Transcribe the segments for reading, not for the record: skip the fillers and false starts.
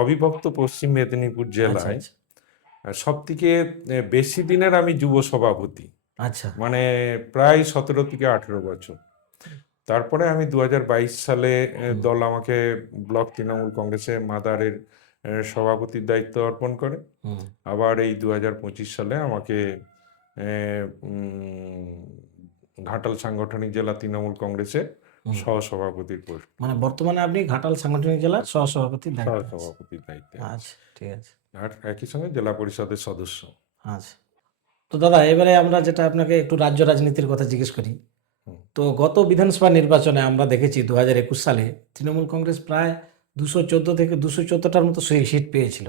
অবিভক্ত পশ্চিম মেদিনীপুর আচ্ছা জেলায় আচ্ছা সব থেকে বেশি দিনের আমি যুব সভাপতি, আচ্ছা। মানে প্রায় 17 থেকে 18 বছর। তারপরে আমি 2022 সালে হুম দল আমাকে ব্লক তৃণমূল কংগ্রেসে মাদারের সভাপতির দায়িত্ব অর্পণ করে। হুম আবার এই 2025 সালে আমাকে আহ, উম, ঘাটাল সাংগঠনিক জেলা তৃণমূল কংগ্রেসের হুম। সহসভাপতির পোস্ট, মানে বর্তমানে আপনি ঘাটাল সাংগঠনিক জেলার সহসভাপতির দায়িত্বে আছেন। সহসভাপতির দায়িত্বে আছি। আচ্ছা, ঠিক আছে। আর একই সঙ্গে জেলা পরিষদের সদস্য। আচ্ছা, তো দাদা এবারে আমরা যেটা আপনাকে একটু রাজ্য রাজনীতির কথা জিজ্ঞেস করি। হুম। তো গত বিধানসভা নির্বাচনে আমরা দেখেছি 2021 সালে তৃণমূল কংগ্রেস প্রায় 214 থেকে 214টার মতো সিট পেয়েছিল।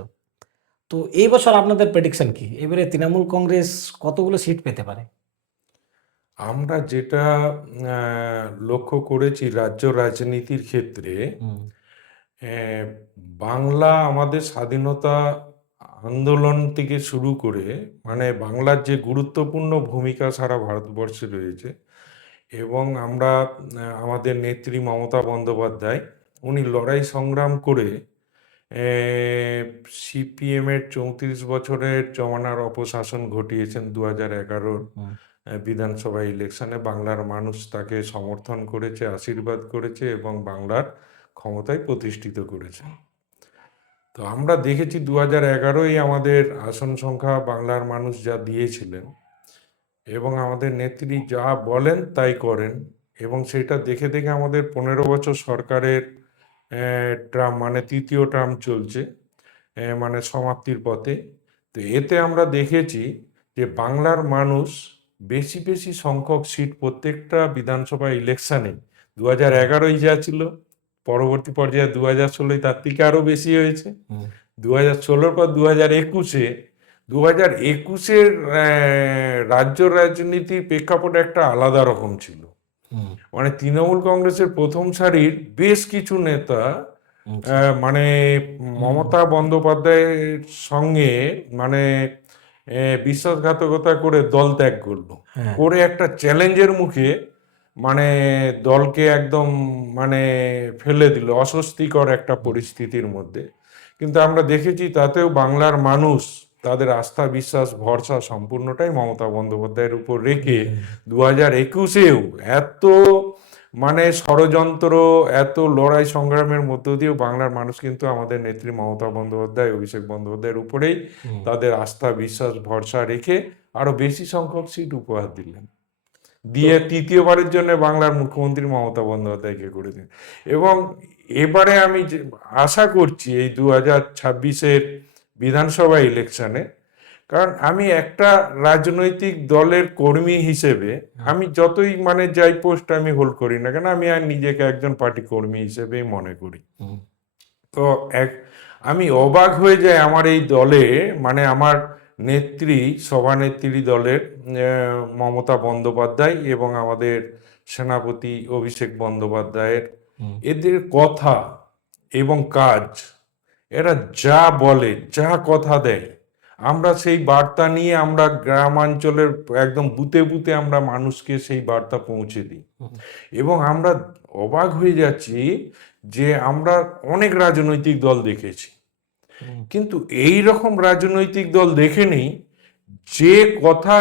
তো এই বছর আপনাদের প্রেডিকশন কি, এবারে তৃণমূল কংগ্রেস কতগুলো সিট পেতে পারে? আমরা যেটা লক্ষ্য করেছি রাজ্য রাজনীতির ক্ষেত্রে, হুম আহ, বাংলা আমাদের স্বাধীনতা আন্দোলন থেকে শুরু করে, মানে বাংলার যে গুরুত্বপূর্ণ ভূমিকা সারা ভারতবর্ষে রয়েছে, এবং আমরা আমাদের নেত্রী মমতা বন্দ্যোপাধ্যায়, উনি লড়াই সংগ্রাম করে সিপিএমের 34 বছরের জমানার অপশাসন ঘটিয়েছেন 2011 হুম বিধানসভা ইলেকশনে। বাংলার মানুষ তাকে সমর্থন করেছে, আশীর্বাদ করেছে এবং বাংলার ক্ষমতায় প্রতিষ্ঠিত করেছে। তো আমরা দেখেছি 2011-ই আমাদের আসন সংখ্যা বাংলার মানুষ যা দিয়েছিলেন, এবং আমাদের নেত্রী যা বলেন তাই করেন, এবং সেটা দেখে দেখে আমাদের 15 বছর সরকারের ট্রাম, মানে তৃতীয় টার্ম চলছে, মানে সমাপ্তির পথে। তো এতে আমরা দেখেছি যে বাংলার মানুষ বেশি বেশি সংখ্যক সিট প্রত্যেকটা বিধানসভা ইলেকশনে, 2011-ই যা ছিল, পরবর্তী পর্যায়ে 2016 তার থেকে আরও বেশি হয়েছে, হুম 2016-র পর 2021-এ, 2021-এর রাজ্য রাজনীতির প্রেক্ষাপট একটা আলাদা রকম ছিল। হুম মানে তৃণমূল কংগ্রেসের প্রথম সারির বেশ কিছু নেতা আচ্ছা মানে হুম মমতা বন্দ্যোপাধ্যায়ের সঙ্গে, মানে বিশ্বাসঘাতকতা করে দল ত্যাগ করলো, হ্যাঁ করে একটা চ্যালেঞ্জের মুখে মানে দলকে একদম মানে ফেলে দিল অস্বস্তিকর একটা পরিস্থিতির মধ্যে। কিন্তু আমরা দেখেছি তাতেও বাংলার মানুষ তাদের আস্থা, বিশ্বাস, ভরসা সম্পূর্ণটাই মমতা বন্দ্যোপাধ্যায়ের উপর রেখে রেখে 2021-এও এত মানে ষড়যন্ত্র, এত লড়াই সংগ্রামের মধ্য দিয়েও বাংলার মানুষ কিন্তু আমাদের নেত্রী মমতা বন্দ্যোপাধ্যায়, অভিষেক বন্দ্যোপাধ্যায়ের উপরেই হুম তাদের আস্থা, বিশ্বাস, ভরসা রেখে আরো বেশি সংখ্যক সিট উপহার দিলেন, তো দিয়ে তৃতীয়বারের জন্য বাংলার মুখ্যমন্ত্রী মমতা বন্দ্যোপাধ্যায়কে করে দিন। এবং এবারে আমি আশা করছি এই 2026-এর বিধানসভা ইলেকশনে, কারণ আমি একটা রাজনৈতিক দলের কর্মী হিসেবে, আমি যতই মানে যাই পোস্ট আমি হোল্ড করি না কেন, আমি আর নিজেকে একজন পার্টি কর্মী হিসেবেই মনে করি। হুম তো এক আমি অবাক হয়ে যাই আমার এই দলে, মানে আমার নেত্রী, সভানেত্রী দলের মমতা বন্দ্যোপাধ্যায় এবং আমাদের সেনাপতি অভিষেক বন্দ্যোপাধ্যায়ের হুম এদের কথা এবং কাজ, এরা যা বলে, যা কথা দেয়, আমরা সেই বার্তা নিয়ে আমরা গ্রামাঞ্চলের একদম বুথে বুথে আমরা মানুষকে সেই বার্তা পৌঁছে দিই। হুম এবং আমরা অবাক হয়ে যাচ্ছি যে আমরা অনেক রাজনৈতিক দল দেখেছি, হুম কিন্তু এই রকম রাজনৈতিক দল দেখেনি যে কথা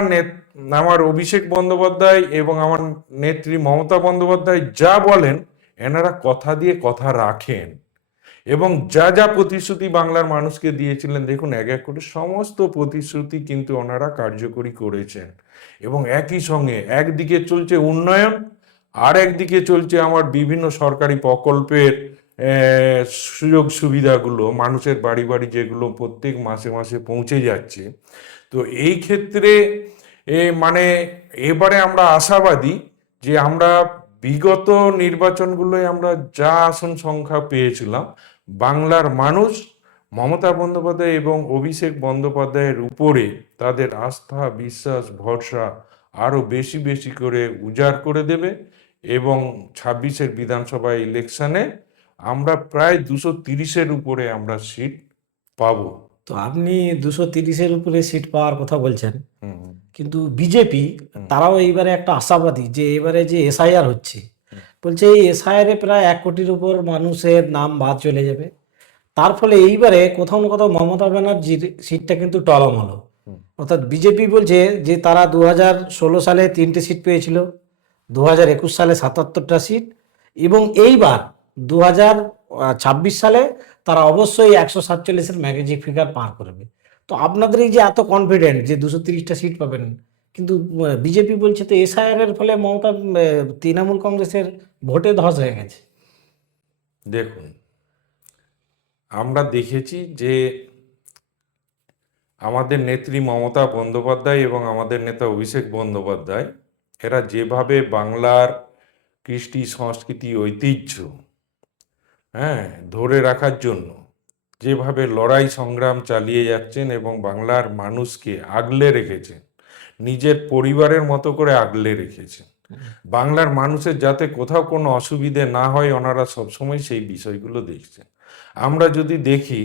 আমার অভিষেক বন্দ্যোপাধ্যায় এবং আমার নেত্রী মমতা বন্দ্যোপাধ্যায় যা বলেন, এনারা কথা দিয়ে কথা রাখেন, এবং যা যা প্রতিশ্রুতি বাংলার মানুষকে দিয়েছিলেন, দেখুন এক এক করে সমস্ত প্রতিশ্রুতি কিন্তু ওনারা কার্যকরী করেছেন। এবং একই সঙ্গে একদিকে চলছে উন্নয়ন, আর একদিকে চলছে আমার বিভিন্ন সরকারি প্রকল্পের সুযোগ সুবিধাগুলো মানুষের বাড়ি বাড়ি, যেগুলো প্রত্যেক মাসে মাসে পৌঁছে যাচ্ছে। তো এই ক্ষেত্রে মানে এবারে আমরা আশাবাদী যে আমরা বিগত নির্বাচনগুলোয় আমরা যা আসন সংখ্যা পেয়েছিলাম, বাংলার মানুষ মমতা বন্দ্যোপাধ্যায় এবং অভিষেক বন্দ্যোপাধ্যায়ের উপরে তাদের আস্থা, বিশ্বাস, ভরসা আরো বেশি বেশি করে উজাড় করে দেবে, এবং 26-এর বিধানসভা ইলেকশনে আমরা প্রায় 230-এর উপরে আমরা সিট পাবো। তো আপনি 230-এর উপরে সিট পাওয়ার কথা বলছেন, হুম কিন্তু বিজেপি হুম তারাও এইবারে একটা আশাবাদী যে এবারে যে এসআইআর হচ্ছে, হুম বলছে এই এসআইআরে প্রায় 1 কোটির উপর মানুষের নাম বাদ চলে যাবে। তার ফলে এইবারে কোথাও না কোথাও মমতা ব্যানার্জির সিটটা কিন্তু টলমল। অর্থাৎ বিজেপি বলছে যে তারা 2016 সালে 3টে সিট পেয়েছিল, 2021 সালে 77টা সিট, এবং এইবার 2026 সালে তারা অবশ্যই 147-এর ম্যাজিক ফিগার পার করবে। তো আপনাদের এই যে এত কনফিডেন্ট যে 230টা সিট পাবেন, কিন্তু বিজেপি বলছে তো এসআইআর এর ফলে মমতা তৃণমূল কংগ্রেসের ভোটে ধস হয়ে গেছে। দেখুন, আমরা দেখেছি যে আমাদের নেত্রী মমতা বন্দ্যোপাধ্যায় এবং আমাদের নেতা অভিষেক বন্দ্যোপাধ্যায় এরা যেভাবে বাংলার কৃষ্টি সংস্কৃতি ঐতিহ্য ধরে রাখার জন্য যেভাবে লড়াই সংগ্রাম চালিয়ে যাচ্ছেন এবং বাংলার মানুষকে আগলে রেখেছেন, নিজের পরিবারের মতো করে আগলে রেখেছেন, বাংলার মানুষের যাতে কোথাও কোনো অসুবিধে না হয় ওনারা সবসময় সেই বিষয়গুলো দেখছেন। আমরা যদি দেখি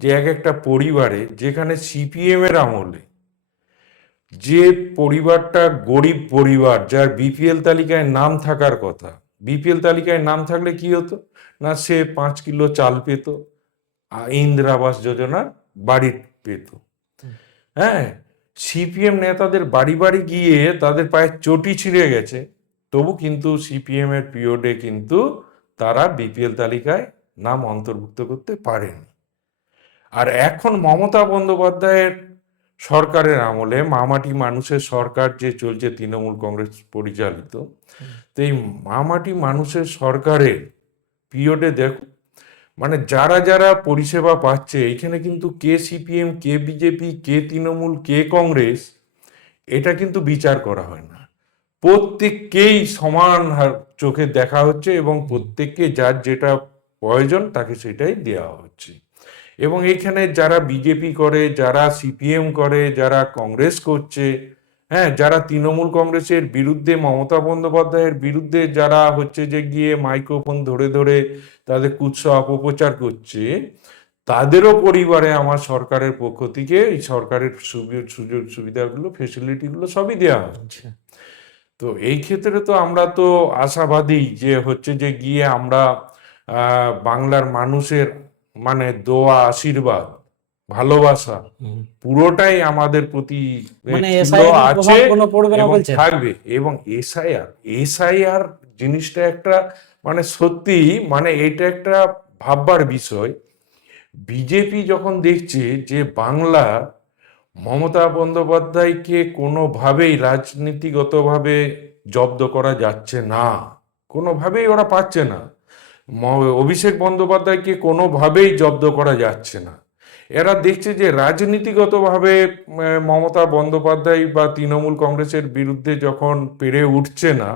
যে এক একটা পরিবারে, যেখানে সিপিএম এর আমলে যে পরিবারটা গরিব পরিবার, যার বিপিএল তালিকায় নাম থাকার কথা, বিপিএল তালিকায় নাম থাকলে কি হতো না, সে 5 কিলো চাল পেত, ইন্দিরা আবাস যোজনার বাড়ি পেত। হ্যাঁ, সিপিএম নেতাদের বাড়ি বাড়ি গিয়ে তাদের পায়ে চটি ছিঁড়ে গেছে, তবু কিন্তু সিপিএম এর পিরিয়ডে কিন্তু তারা বিপিএল তালিকায় নাম অন্তর্ভুক্ত করতে পারেনি। আর এখন মমতা বন্দ্যোপাধ্যায়ের সরকারের আমলে মামাটি মানুষের সরকার যে চলছে তৃণমূল কংগ্রেস পরিচালিত, তো এই মামাটি মানুষের সরকারের পিরিয়ডে দেখো, মানে যারা যারা পরিষেবা পাচ্ছে, এখানে কিন্তু কে সিপিএম, কে বিজেপি, কে তৃণমূল, কে কংগ্রেস, এটা কিন্তু বিচার করা হয় না। প্রত্যেককেই সমান চোখে দেখা হচ্ছে এবং প্রত্যেককে যার যেটা প্রয়োজন তাকে সেটাই দেওয়া হচ্ছে। এবং এখানে যারা বিজেপি করে, যারা সিপিএম করে, যারা কংগ্রেস করছে, যারা তৃণমূল কংগ্রেসের বিরুদ্ধে, মমতা বন্দ্যোপাধ্যায়ের বিরুদ্ধে যারা হচ্ছে যে গিয়ে মাইক্রোফোন ধরে ধরে তাদের কুৎসা অপপ্রচার করছে, তাদেরও পরিবারে আমার সরকারের পক্ষ থেকে এই সরকারের সুযোগ সুবিধাগুলো, ফেসিলিটিগুলো সবই দেওয়া হচ্ছে। তো এই ক্ষেত্রে তো আমরা তো আশাবাদী যে হচ্ছে যে গিয়ে আমরা বাংলার মানুষের মানে দোয়া, আশীর্বাদ, ভালোবাসা পুরোটাই আমাদের প্রতি মানে ছিল, এসআইআর এর আছে প্রভাব কোনো পড়বে না এবং বলছেন? থাকবে। এবং এসআইআর জিনিসটা একটা মানে সত্যি, মানে এটা একটা ভাববার বিষয়। বিজেপি যখন দেখছে যে বাংলা মমতা বন্দ্যোপাধ্যায়কে কোনোভাবেই রাজনীতিগতভাবে জব্দ করা যাচ্ছে না, কোনোভাবেই ওরা পাচ্ছে না, অভিষেক বন্দ্যোপাধ্যায়কে কোনোভাবেই জব্দ করা যাচ্ছে না, এরা দেখছে যে রাজনীতিগতভাবে মমতা বন্দ্যোপাধ্যায় বা তৃণমূল কংগ্রেসের বিরুদ্ধে যখন পেরে উঠছে না,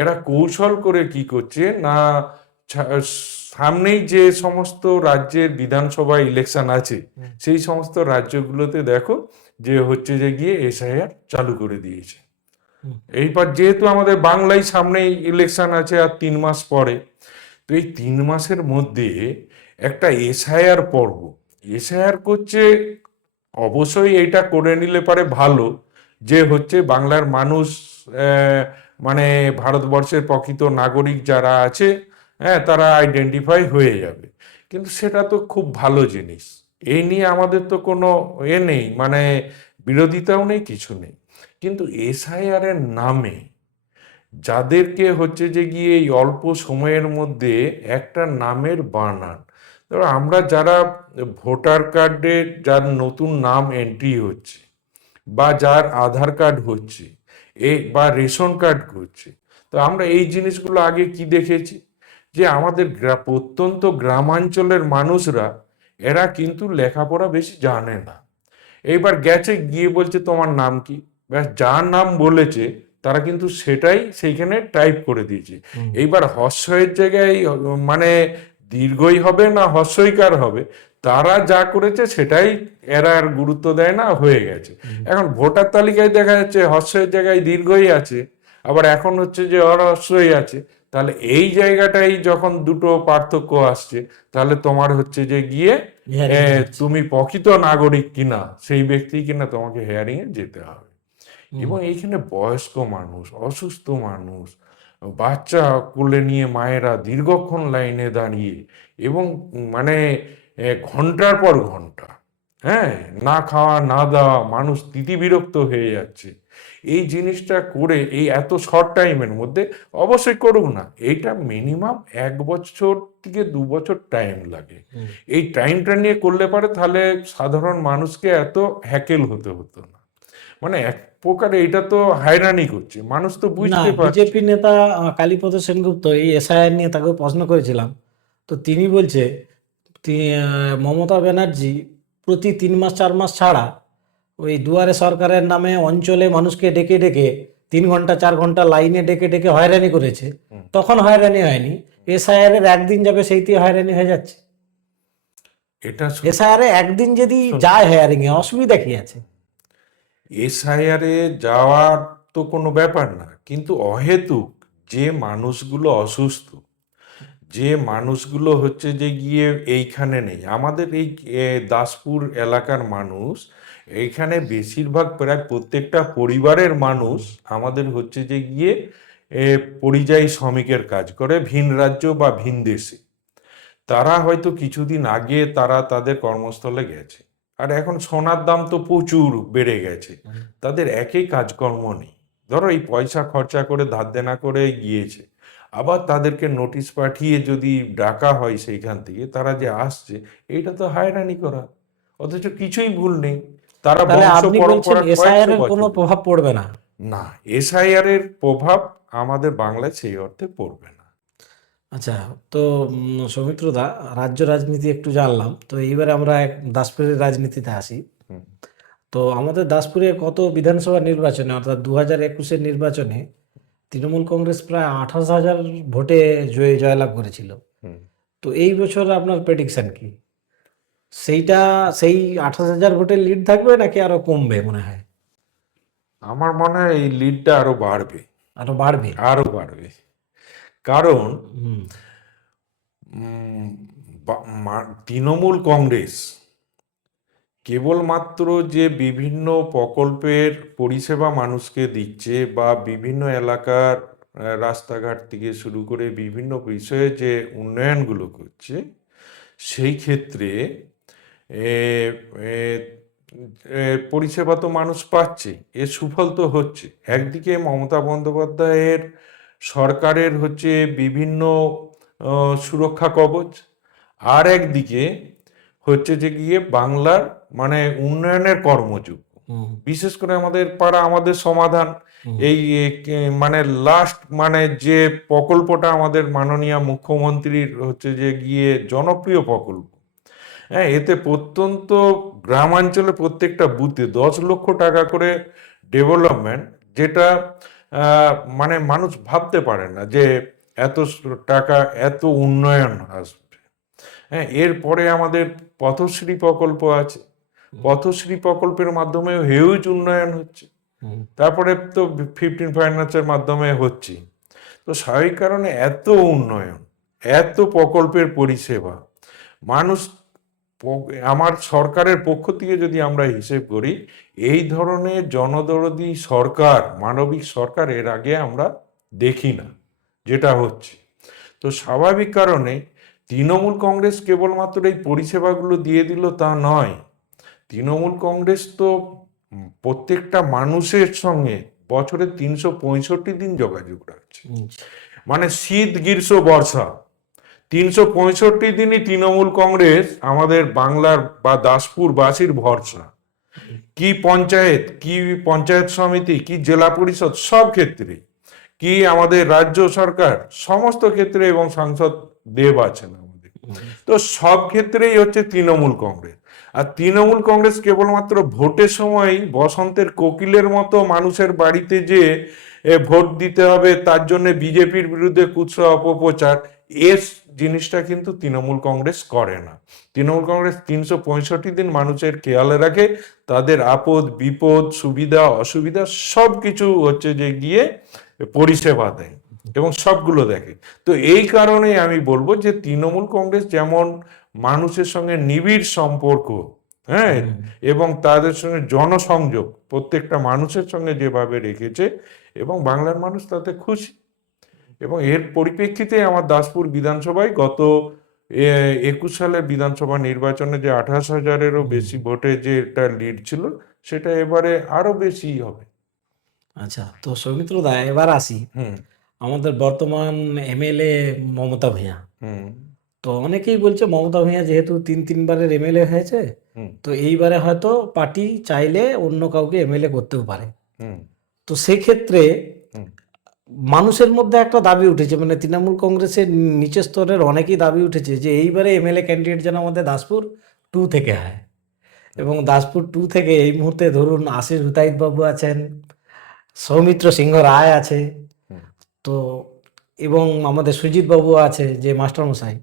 এরা কৌশল করে কি করছে না, সামনেই যে সমস্ত রাজ্যের বিধানসভা ইলেকশন আছে সেই সমস্ত রাজ্যগুলোতে দেখো যে হচ্ছে যে গিয়ে এসআইআর চালু করে দিয়েছে। এইবার যেহেতু আমাদের বাংলায় সামনেই ইলেকশন আছে আর 3 মাস পরে, তো এই 3 মাসের মধ্যে একটা এসআইআর পর্ব এসআইআর করছে। অবশ্যই এটা করে নিলে পারে ভালো, যে হচ্ছে বাংলার মানুষ মানে ভারতবর্ষের প্রকৃত নাগরিক যারা আছে, তারা আইডেন্টিফাই হয়ে যাবে। কিন্তু সেটা তো খুব ভালো জিনিস, এই নিয়ে আমাদের তো কোনো নেই, মানে বিরোধিতাও নেই, কিছু নেই। কিন্তু এসআইআর এর নামে যাদেরকে হচ্ছে যে গিয়ে এই অল্প সময়ের মধ্যে একটা নামের বানান, ধরো আমরা যারা ভোটার কার্ডে যার নতুন নাম এন্ট্রি হচ্ছে, বা যার আধার কার্ড হচ্ছে, বা রেশন কার্ড করছে, তো আমরা এই জিনিসগুলো আগে কি দেখেছি যে আমাদের প্রত্যন্ত গ্রামাঞ্চলের মানুষরা, এরা কিন্তু লেখাপড়া বেশি জানে না। এইবার গেছে গিয়ে বলছে তোমার নাম কি, ব্যাস যার নাম বলেছে তারা কিন্তু সেটাই সেইখানে টাইপ করে দিয়েছে। এইবার হর্ষের জায়গায় মানে দীর্ঘই হবে না হর্ষইকার হবে, তারা যা করেছে সেটাই এরা আর গুরুত্ব দেয় না, হয়ে গেছে। এখন ভোটার তালিকায় দেখা যাচ্ছে হর্ষের জায়গায় দীর্ঘই আছে, আবার এখন হচ্ছে যে অহর্ষই আছে। তাহলে এই জায়গাটাই যখন দুটো পার্থক্য আসছে, তাহলে তোমার হচ্ছে যে গিয়ে তুমি প্রকৃত নাগরিক কিনা, সেই ব্যক্তি কিনা তোমাকে হেয়ারিং এ যেতে হবে। এবং এইখানে বয়স্ক মানুষ, অসুস্থ মানুষ, বাচ্চা কোলে নিয়ে মায়েরা দীর্ঘক্ষণ লাইনে দাঁড়িয়ে, এবং মানে ঘন্টার পর ঘন্টা, হ্যাঁ, না খাওয়া না দাওয়া, মানুষ তিতিবিরক্ত হয়ে যাচ্ছে। এই জিনিসটা করে এই এত শর্ট টাইমের মধ্যে অবশ্যই করুক না, এইটা মিনিমাম 1 বছর থেকে 2 বছর টাইম লাগে। এই টাইমটা নিয়ে করলে পারে তাহলে সাধারণ মানুষকে এত হ্যাকেল হতে হতো না। মানে এক প্রকারে এটা তো হয়রানি করছে, মানুষ তো না, বুঝতে পারছে। বিজেপি নেতা কালীপদ সেনগুপ্ত এই এসআইআর নিয়ে তাকে প্রশ্ন করেছিলাম, তো তিনি বলছে মমতা ব্যানার্জি প্রতি 3 মাস 4 মাস ছাড়া ওই দুয়ারে সরকারের নামে অঞ্চলে মানুষকে ডেকে ডেকে 3 ঘন্টা 4 ঘন্টা লাইনে ডেকে ডেকে হয়রানি করেছে, তখন হয়রানি হয়নি, এসআইআর এর একদিন যাবে সেইটি হয়রানি হয়ে যাচ্ছে। এটা এসআইআর এ একদিন যদি যায় হেয়ারিং এ অসুবিধা কি আছে? এসআইআরে যাওয়ার তো কোনো ব্যাপার না, কিন্তু অহেতুক যে মানুষগুলো অসুস্থ, যে মানুষগুলো হচ্ছে যে গিয়ে এইখানে নেই, আমাদের এই দাসপুর এলাকার মানুষ, এইখানে বেশিরভাগ প্রায় প্রত্যেকটা পরিবারের মানুষ আমাদের হচ্ছে যে গিয়ে পরিযায়ী শ্রমিকের কাজ করে ভিন রাজ্য বা ভিন দেশে। তারা হয়তো কিছুদিন আগে তারা তাদের কর্মস্থলে গেছে, আর এখন সোনার দাম তো প্রচুর বেড়ে গেছে, তাদের একই কাজকর্ম নেই। ধরো এই পয়সা খরচা করে ধার দেনা করে গিয়েছে, আবার তাদেরকে নোটিশ পাঠিয়ে যদি ডাকা হয় সেইখান থেকে তারা যে আসছে, এইটা তো হয়রানি করা, অথচ কিছুই ভুল নেই। তারা তাহলে বংশ আপনি বলছেন পরম্পরা এসআইআর কয়েকশো এর কোনো বছর। প্রভাব পড়বে না? না, এসআইআর এর প্রভাব আমাদের বাংলায় সেই অর্থে পড়বে না। আচ্ছা, তো সৌমিত্রদা, রাজ্য রাজনীতি একটু জানলাম, তো এইবারে আমরা দাসপুরের রাজনীতিতে আসি। হুম, তো আমাদের দাসপুরে কত বিধানসভা নির্বাচনে, অর্থাৎ 2021-এর নির্বাচনে তৃণমূল কংগ্রেস প্রায় 28,000 ভোটে জয়লাভ করেছিল। হুম। তো এই বছর আপনার প্রেডিকশন কি? সেইটা সেই 28,000 ভোটের লিড থাকবে নাকি আরো কমবে মনে হয়? আমার মনে হয় এই লিডটা আরো বাড়বে, আরো বাড়বে? আরো বাড়বে। কারণ হুম। উম, তৃণমূল কংগ্রেস কেবলমাত্র যে বিভিন্ন প্রকল্পের পরিষেবা মানুষকে দিচ্ছে বা বিভিন্ন এলাকার রাস্তাঘাট থেকে শুরু করে বিভিন্ন বিষয়ে যে উন্নয়নগুলো করছে, সেই ক্ষেত্রে এ, এ, এ, পরিষেবা তো মানুষ পাচ্ছে, এর সুফল তো হচ্ছে। একদিকে মমতা বন্দ্যোপাধ্যায়ের সরকারের হচ্ছে বিভিন্ন সুরক্ষা কবচ, আর একদিকে হচ্ছে যে গিয়ে বাংলার মানে উন্নয়নের কর্মযুগ, হুম। বিশেষ করে আমাদের পাড়া আমাদের সমাধান। এই মানে লাস্ট মানে যে প্রকল্পটা আমাদের মাননীয় মুখ্যমন্ত্রীর হচ্ছে যে গিয়ে জনপ্রিয় প্রকল্প, হ্যাঁ, এতে প্রত্যন্ত গ্রামাঞ্চলে প্রত্যেকটা বুথে 10 লক্ষ টাকা করে ডেভেলপমেন্ট, যেটা মানে মানুষ ভাবতে পারে না যে এত টাকা এত উন্নয়ন আসবে। হ্যাঁ, এরপরে আমাদের পথশ্রী প্রকল্প আছে, পথশ্রী প্রকল্পের মাধ্যমে হিউজ উন্নয়ন হচ্ছে। তারপরে তো 15 ফাইন্যান্সের মাধ্যমে হচ্ছে। তো স্বাভাবিক কারণে এত উন্নয়ন, এত প্রকল্পের পরিষেবা মানুষ, আমার সরকারের পক্ষ থেকে যদি আমরা হিসেব করি, এই ধরনের জনদরদি সরকার, মানবিক সরকার এর আগে আমরা দেখি না যেটা হচ্ছে। তো স্বাভাবিক কারণে তৃণমূল কংগ্রেস কেবলমাত্র এই পরিষেবাগুলো দিয়ে দিল তা নয়, তৃণমূল কংগ্রেস তো প্রত্যেকটা মানুষের সঙ্গে বছরে 365 দিন যোগাযোগ রাখছে। মানে শীত গ্রীষ্ম বর্ষা 365 দিনই তৃণমূল কংগ্রেস আমাদের বাংলার বা দাসপুরবাসীর ভরসা। কি পঞ্চায়েত, কি পঞ্চায়েত সমিতি, কি জেলা পরিষদ, সব ক্ষেত্রে, কি আমাদের রাজ্য সরকার, সমস্ত ক্ষেত্রে, এবং সাংসদ দেব আছেন আমাদের, তো সব ক্ষেত্রেই হচ্ছে তৃণমূল কংগ্রেস। আর তৃণমূল কংগ্রেস কেবলমাত্র ভোটের সময় বসন্তের কোকিলের মতো মানুষের বাড়িতে যে ভোট দিতে হবে তার জন্য বিজেপির বিরুদ্ধে কুৎসা অপপ্রচার, এর জিনিসটা কিন্তু তৃণমূল কংগ্রেস করে না। তৃণমূল কংগ্রেস 365 দিন মানুষের খেয়ালে রাখে, তাদের আপদ বিপদ সুবিধা অসুবিধা সব কিছু হচ্ছে যে গিয়ে পরিষেবা দেয় এবং সবগুলো দেখে। তো এই কারণেই আমি বলবো যে তৃণমূল কংগ্রেস যেমন মানুষের সঙ্গে নিবিড় সম্পর্ক, হ্যাঁ, এবং তাদের সঙ্গে জনসংযোগ প্রত্যেকটা মানুষের সঙ্গে যেভাবে রেখেছে, এবং বাংলার মানুষ তাতে খুশি। এবং এর পরিপ্রেক্ষিতে আমার দাসপুর বিধানসভায় গত 21 সালের বিধানসভা নির্বাচনে যে 28,000-এরও বেশি ভোটে যে এটা লিড ছিল, সেটা এবারে আরো বেশি হবে। আচ্ছা, তো সৌমিত্র দা এবার আসি হুম আমাদের বর্তমান এমএলএ মমতা ভূঁইয়া। হুম তো অনেকেই বলছে মমতা ভূঁইয়া যেহেতু তিনবারের এমএলএ হয়েছে, হুম তো এইবারে হয়তো পার্টি চাইলে অন্য কাউকে এমএলএ করতেও পারে। হুম তো সেক্ষেত্রে হুম মানুষের মধ্যে একটা দাবি উঠেছে, মানে তৃণমূল কংগ্রেসের নিচের স্তরের অনেকেই দাবি উঠেছে যে এইবারে এমএলএ ক্যান্ডিডেট যেন আমাদের দাসপুর 2 থেকে হয়। এবং দাসপুর 2 থেকে এই মুহূর্তে ধরুন আশিস হুতাইত বাবু আছেন, সৌমিত্র সিংহ রায় আছে, হুম। তো এবং আমাদের সুজিত বাবু আছে যে মাস্টারমশাই।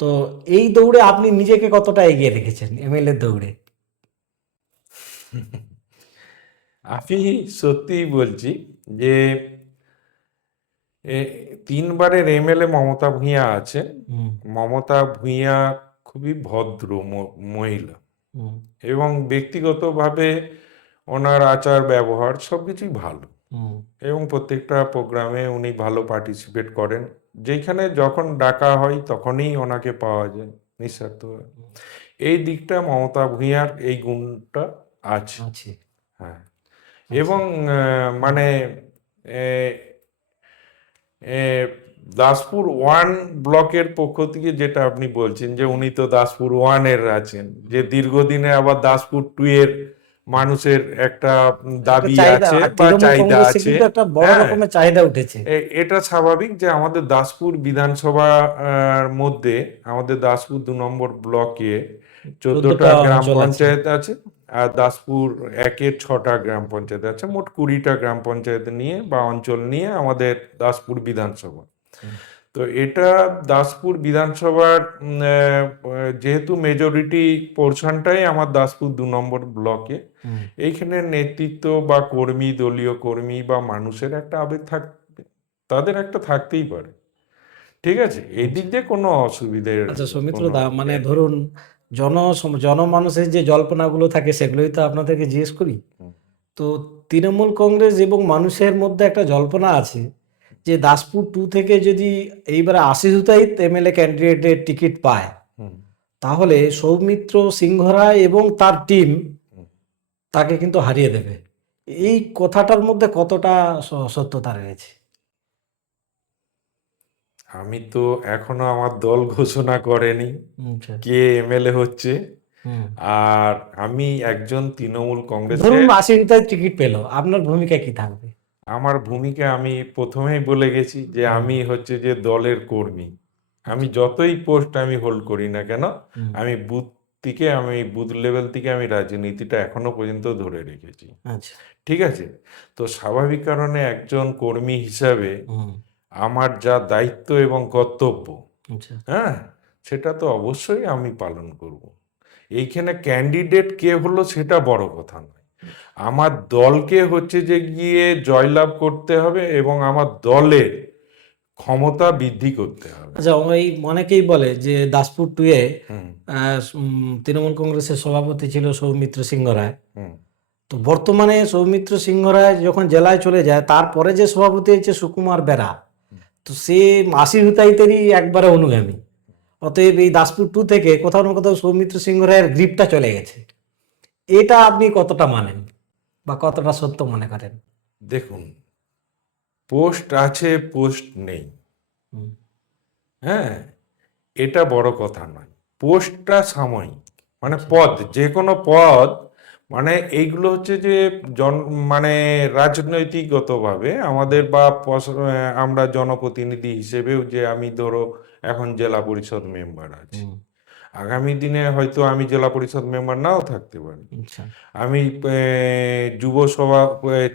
তো এই দৌড়ে আপনি নিজেকে কতটা এগিয়ে রেখেছেন এমএলএ দৌড়ে? আমি সত্যিই বলছি যে এ, 3বারের এমএলএ মমতা ভূঁইয়া আছে। হুম মমতা ভূঁইয়া খুবই ভদ্র মহিলা, হুম এবং ব্যক্তিগতভাবে ওনার আচার ব্যবহার সবকিছুই ভালো, হুম এবং প্রত্যেকটা প্রোগ্রামে উনি ভালো পার্টিসিপেট করেন। যেখানে যখন ডাকা হয় তখনই ওনাকে পাওয়া যায় নিঃস্বার্থ। এই দিকটা মমতা ভূঁইয়ার এই গুণটা আছে। আছে। হ্যাঁ, আচ্ছা। এবং মানে এ, এ, দাসপুর 1 ব্লকের পক্ষ থেকে যেটা আপনি বলছেন যে উনি তো দাসপুর 1-এর আছেন, যে দীর্ঘদিনে আবার দাসপুর 2-এর মানুষের একটা একটা দাবি চাহিদা, আছে আর বা তৃণমূল চাহিদা কংগ্রেসে আছে। কিন্তু একটা বড় হ্যাঁ, রকমের চাহিদা উঠেছে। এটা স্বাভাবিক যে আমাদের দাসপুর বিধানসভা মধ্যে আমাদের দাসপুর 2 নম্বর ব্লকে 14টা 14টা গ্রাম অঞ্চল আছে। পঞ্চায়েত আছে, আর দাসপুর 1-এর 6টা গ্রাম পঞ্চায়েত আছে, মোট 20টা গ্রাম পঞ্চায়েত নিয়ে বা অঞ্চল নিয়ে আমাদের দাসপুর বিধানসভা। হুম তো এটা দাসপুর বিধানসভার যেহেতু মেজরিটি পোর্শনটাই আমার দাসপুর 2 নম্বর ব্লকে, হুম এইখানে নেতৃত্ব বা কর্মী, দলীয় কর্মী বা মানুষের একটা আবেগ থাকবে, তাদের একটা থাকতেই পারে। ঠিক আছে, এই দিক আচ্ছা। দিয়ে কোনো অসুবিধের আচ্ছা সৌমিত্র কোনো দা, মানে ইয়ে নেই। ধরুন জনমানুষের যে জল্পনাগুলো থাকে সেগুলোই তো আপনাদেরকে জিজ্ঞেস করি। হুম, তো তৃণমূল কংগ্রেস এবং মানুষের মধ্যে একটা জল্পনা আছে যে দাসপুর 2 থেকে যদি এইবারে আশিস হুতাইত এমএলএ ক্যান্ডিডেটের টিকিট পায়, হুম, তাহলে সৌমিত্র সিংহ রায় এবং তার টিম হুম। তাকে কিন্তু হারিয়ে দেবে। এই কথাটার মধ্যে কতটা সত্যতা রয়েছে? আমি তো এখনো আমার দল ঘোষণা করেনি আচ্ছা। কে এমএলএ হচ্ছে। হুম। আর আমি একজন তৃণমূল ধরুন কংগ্রেসের, আশিস হুতাইত টিকিট পেল, আপনার ভূমিকা কি থাকবে? আমার ভূমিকা আমি প্রথমেই বলে গেছি যে হুম আমি হচ্ছে যে দলের কর্মী। আমি আচ্ছা। যতই পোস্ট আমি হোল্ড করি না কেন, হুম আমি বুথ লেভেল থেকে আমি রাজনীতিটা এখনো পর্যন্ত ধরে রেখেছি। আচ্ছা। ঠিক আছে, তো স্বাভাবিক কারণে একজন কর্মী হিসাবে হুম আমার যা দায়িত্ব এবং কর্তব্য, আচ্ছা। হ্যাঁ, সেটা তো অবশ্যই আমি পালন করব। এইখানে ক্যান্ডিডেট কে হলো সেটা বড় কথা নয়, আমার দলকে হচ্ছে যে গিয়ে জয়লাভ করতে হবে এবং আমার দলের ক্ষমতা বৃদ্ধি করতে হবে। আচ্ছা, ওই অনেকেই বলে যে দাসপুর 2 এ হুম তৃণমূল কংগ্রেসের সভাপতি ছিল সৌমিত্র সিংহ রায়। হুম তো বর্তমানে সৌমিত্র সিংহ রায় যখন জেলায় চলে যায়, তারপরে যে সভাপতি হচ্ছে সুকুমার বেরা, তো সে আশিস হুতাইতেরই একবারে অনুগামী। অতএব এই দাসপুর 2 থেকে কোথাও না কোথাও সৌমিত্র সিংহ রায়ের গ্রিপটা চলে গেছে। এটা আপনি কতটা মানেন বা কতটা সত্য মনে করেন? দেখুন, পোস্ট আছে পোস্ট নেই, হুম, হ্যাঁ, এটা বড় কথা নয়। পোস্টটা সাময়িক, মানে আচ্ছা। পদ, যে কোনো পদ, মানে এইগুলো হচ্ছে যে জন মানে রাজনৈতিকগতভাবে আমাদের বা আমরা জনপ্রতিনিধি হিসেবেও যে আমি ধরো এখন জেলা পরিষদ মেম্বার আছি, হুম, আগামী দিনে হয়তো আমি জেলা পরিষদ মেম্বার নাও থাকতে পারি। আচ্ছা। আমি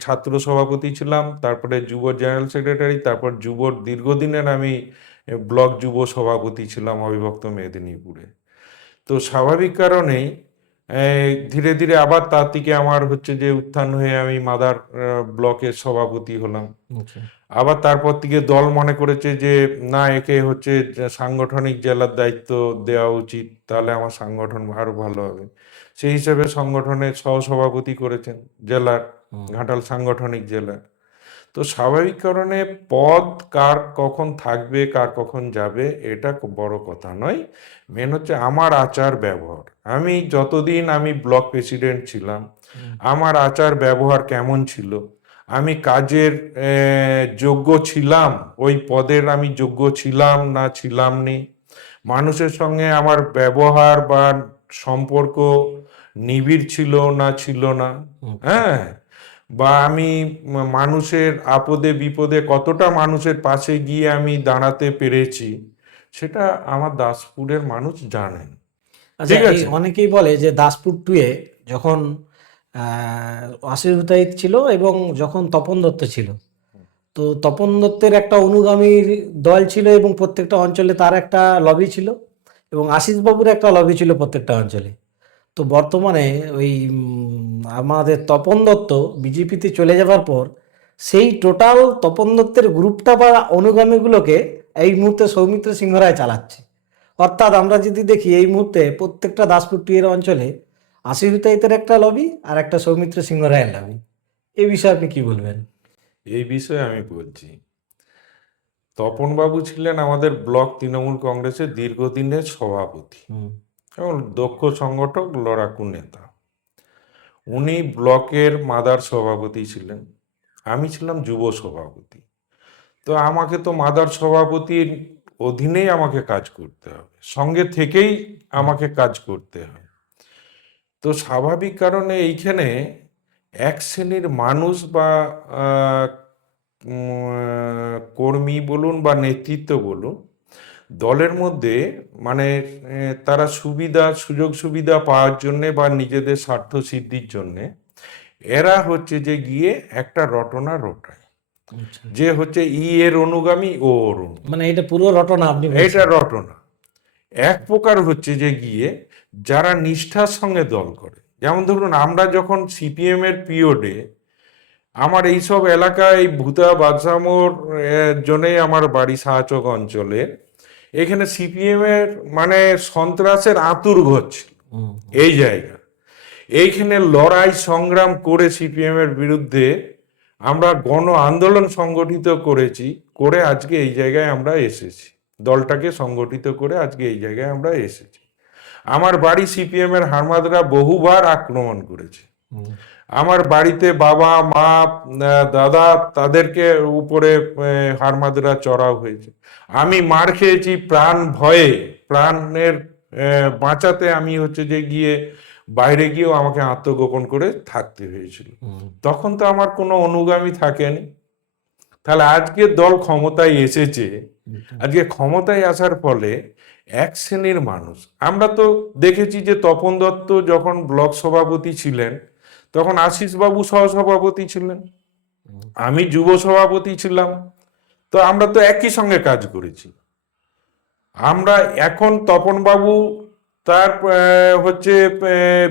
ছাত্র সভাপতি ছিলাম, তারপরে যুব জেনারেল সেক্রেটারি, তারপর দীর্ঘদিনের আমি ব্লক যুব সভাপতি ছিলাম অবিভক্ত মেদিনীপুরে। তো স্বাভাবিক কারণেই ধীরে ধীরে আবার তার থেকে আমার হচ্ছে যে উত্থান হয়ে আমি মাদার ব্লকের সভাপতি হলাম। আচ্ছা। আবার তারপর থেকে দল মনে করেছে যে না, একে হচ্ছে যে সাংগঠনিক জেলার দায়িত্ব দেওয়া উচিত, তাহলে আমার সংগঠন আরো ভালো হবে। সেই হিসেবে সংগঠনের সহসভাপতি করেছেন জেলার, হুম, ঘাটাল সাংগঠনিক জেলা। তো স্বাভাবিক কারণে পদ কার কখন থাকবে কার কখন যাবে এটা খুব বড় কথা নয়। মেন হচ্ছে আমার আচার ব্যবহার। আমি যতদিন আমি ব্লক প্রেসিডেন্ট ছিলাম, আমার আচার ব্যবহার কেমন ছিল, আমি কাজের যোগ্য ছিলাম, ওই পদের আমি যোগ্য ছিলাম না ছিলাম নি, মানুষের সঙ্গে আমার ব্যবহার বা সম্পর্ক নিবিড় ছিল না ছিল না, হ্যাঁ, বা আমি মানুষের আপদে বিপদে কতটা মানুষের পাশে গিয়ে আমি দাঁড়াতে পেরেছি, সেটা আমার দাসপুরের মানুষ জানেন। আচ্ছা, ঠিক এই আছে। অনেকেই বলে যে দাসপুর টুয়ে যখন আশিস হুতাইত ছিল এবং যখন তপন দত্ত ছিল, তো তপন দত্তের একটা অনুগামীর দল ছিল এবং প্রত্যেকটা অঞ্চলে তার একটা লবি ছিল এবং আশিস বাবুর একটা লবি ছিল প্রত্যেকটা অঞ্চলে। তো বর্তমানে ওই আমাদের তপন দত্ত বিজেপিতে চলে যাবার পর সেই টোটাল তপন দত্তের গ্রুপটা বা অনুগামীগুলোকে এই মুহূর্তে সৌমিত্র সিংহ রায় চালাচ্ছে। অর্থাৎ আমরা যদি দেখি এই মুহূর্তে প্রত্যেকটা দাসপুর টিয়ের অঞ্চলে আশিস হুতাইতের একটা লবি আর একটা সৌমিত্র সিংহ রায়ের লবি। এই বিষয়ে আপনি কি বলবেন? এই বিষয়ে আমি বলছি, তপনবাবু ছিলেন আমাদের ব্লক তৃণমূল কংগ্রেসের দীর্ঘদিনের সভাপতি হুম, এবং দক্ষ সংগঠক, লড়াকু নেতা। উনি ব্লকের মাদার সভাপতি ছিলেন, আমি ছিলাম যুব সভাপতি। তো আমাকে তো মাদার সভাপতির অধীনেই আমাকে কাজ করতে হবে, সঙ্গে থেকেই আমাকে কাজ করতে হয়। তো স্বাভাবিক কারণে এইখানে এক শ্রেণীর মানুষ বা আহ, কর্মী বলুন বা নেতৃত্ব বলুন, দলের মধ্যে মানে তারা সুযোগ সুবিধা পাওয়ার জন্যে বা নিজেদের স্বার্থ সিদ্ধির জন্যে এরা হচ্ছে যে গিয়ে একটা রটনা রটায়, আচ্ছা। যে হচ্ছে এর অনুগামী ও ওর অনুগামী। মানে এটা পুরো রটনা আপনি এটা বলছেন? রটনা। এক প্রকার হচ্ছে যে গিয়ে যারা নিষ্ঠার সঙ্গে দল করে, যেমন ধরুন আমরা যখন সিপিএম এর পিরিয়ডে, আমার এইসব এলাকায় এই ভূতা বাদশামোর জন্যই আমার বাড়ি শাহচক অঞ্চলে, এখানে সিপিএম এর মানে সন্ত্রাসের আঁতুর ঘর ছিল হুম, এই জায়গা। এইখানে লড়াই সংগ্রাম করে সিপিএম এর বিরুদ্ধে আমরা গণ আন্দোলন সংগঠিত করেছি, করে আজকে এই জায়গায় আমরা এসেছি, দলটাকে সংগঠিত করে আজকে এই জায়গায় আমরা এসেছি। আমার বাড়ি সিপিএম এর হারমাদরা বহুবার আক্রমণ করেছে। হুম, আমার বাড়িতে বাবা মা দাদা তাদেরকে উপরে হারমাদরা চড়াও হয়েছে। আমি মার খেয়েছি প্রাণ ভয়ে, প্রাণের বাঁচাতে আমি হচ্ছে যে গিয়ে বাইরে গিয়েও আমাকে আত্মগোপন করে থাকতে হয়েছিল। হুম। তখন তো আমার কোনো অনুগামী থাকেনি। তাহলে আজকে দল ক্ষমতায় এসেছে, আজকে ক্ষমতায় আসার ফলে এক শ্রেণীর মানুষ, আমরা তো দেখেছি যে তপন দত্ত যখন ব্লক সভাপতি ছিলেন তখন আশিস বাবু সহসভাপতি ছিলেন, আমি যুব সভাপতি ছিলাম। তো আমরা তো একই সঙ্গে কাজ করেছি। আমরা এখন তপন বাবু তার হচ্ছে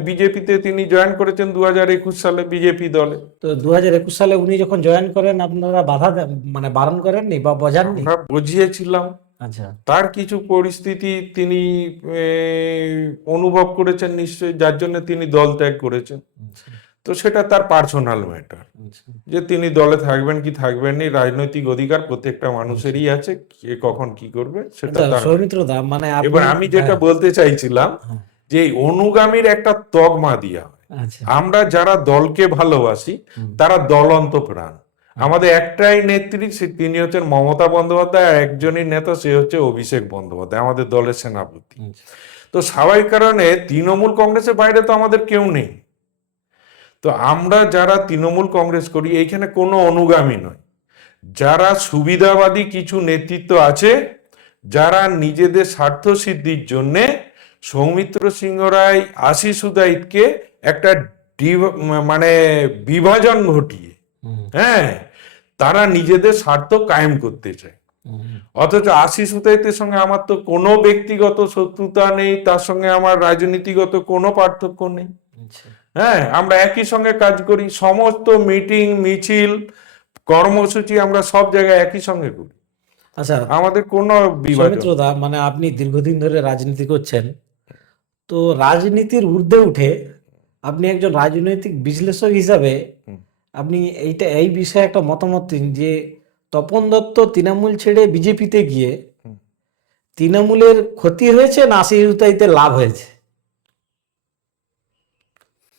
বিজেপিতে তিনি জয়েন করেছেন 2021 সালে বিজেপি দলে। তো 2021 সালে উনি যখন জয়েন করেন আপনারা মানে বারণ করেননি বা বোঝাননি? আমরা বুঝিয়েছিলাম, আচ্ছা। তার কিছু পরিস্থিতি তিনি অনুভব করেছেন নিশ্চয়ই, যার জন্য তিনি দল ত্যাগ করেছেন। আচ্ছা, তো সেটা তার পার্সোনাল ম্যাটার, আচ্ছা, যে তিনি দলে থাকবেন কি থাকবেন নি, রাজনৈতিক অধিকার প্রত্যেকটা আচ্ছা। মানুষেরই আছে, কে কখন কি করবে সেটা আচ্ছা, তার সৌমিত্র matter। দা, মানে আপনি, এবার আমি যেটা হ্যাঁ, বলতে চাইছিলাম হ্যাঁ, যে এই অনুগামীর একটা তকমা দিয়া হয়। আচ্ছা, আমরা যারা দলকে ভালোবাসি হুম, তারা দলন্ত প্রাণ। হুম, আমাদের একটাই নেত্রী, তিনি হচ্ছেন মমতা বন্দ্যোপাধ্যায়, আর একজনই নেতা, সে হচ্ছে অভিষেক বন্দ্যোপাধ্যায়, আমাদের দলের সেনাপতি। আচ্ছা, তো স্বাভাবিক কারণে তৃণমূল কংগ্রেসের বাইরে তো আমাদের কেউ নেই। তো আমরা যারা তৃণমূল কংগ্রেস করি এইখানে কোনো অনুগামী নয়, যারা সুবিধাবাদী কিছু নেতৃত্ব আছে, যারা নিজেদের স্বার্থ সিদ্ধির জন্যে সৌমিত্র সিংহ রায়, আশিস উদাইতকে একটা মানে বিভাজন ঘটিয়ে, হুম, হ্যাঁ, তারা নিজেদের স্বার্থ কায়েম করতে চায়। হুম, অথচ আশিস উদাইতের সঙ্গে আমার তো কোনো ব্যক্তিগত শত্রুতা নেই, তার সঙ্গে আমার রাজনীতিগত কোনো পার্থক্য নেই। আচ্ছা। হ্যাঁ, আমরা একই সঙ্গে কাজ করি, সমস্ত মিটিং মিছিল কর্মসূচি আমরা সব জায়গায় একই সঙ্গে করি, আচ্ছা, আমাদের কোনো বিভাজন। সৌমিত্র দা, মানে আপনি দীর্ঘদিন ধরে রাজনীতি করছেন, তো রাজনীতির ঊর্ধ্বে উঠে আপনি একজন রাজনৈতিক বিশ্লেষক হিসাবে আপনি এই বিষয়ে একটা মতামত দিন যে তপন দত্ত তৃণমূল ছেড়ে বিজেপিতে গিয়ে হুম। তৃণমূলের ক্ষতি হয়েছে না আশিস উতাইতে লাভ হয়েছে?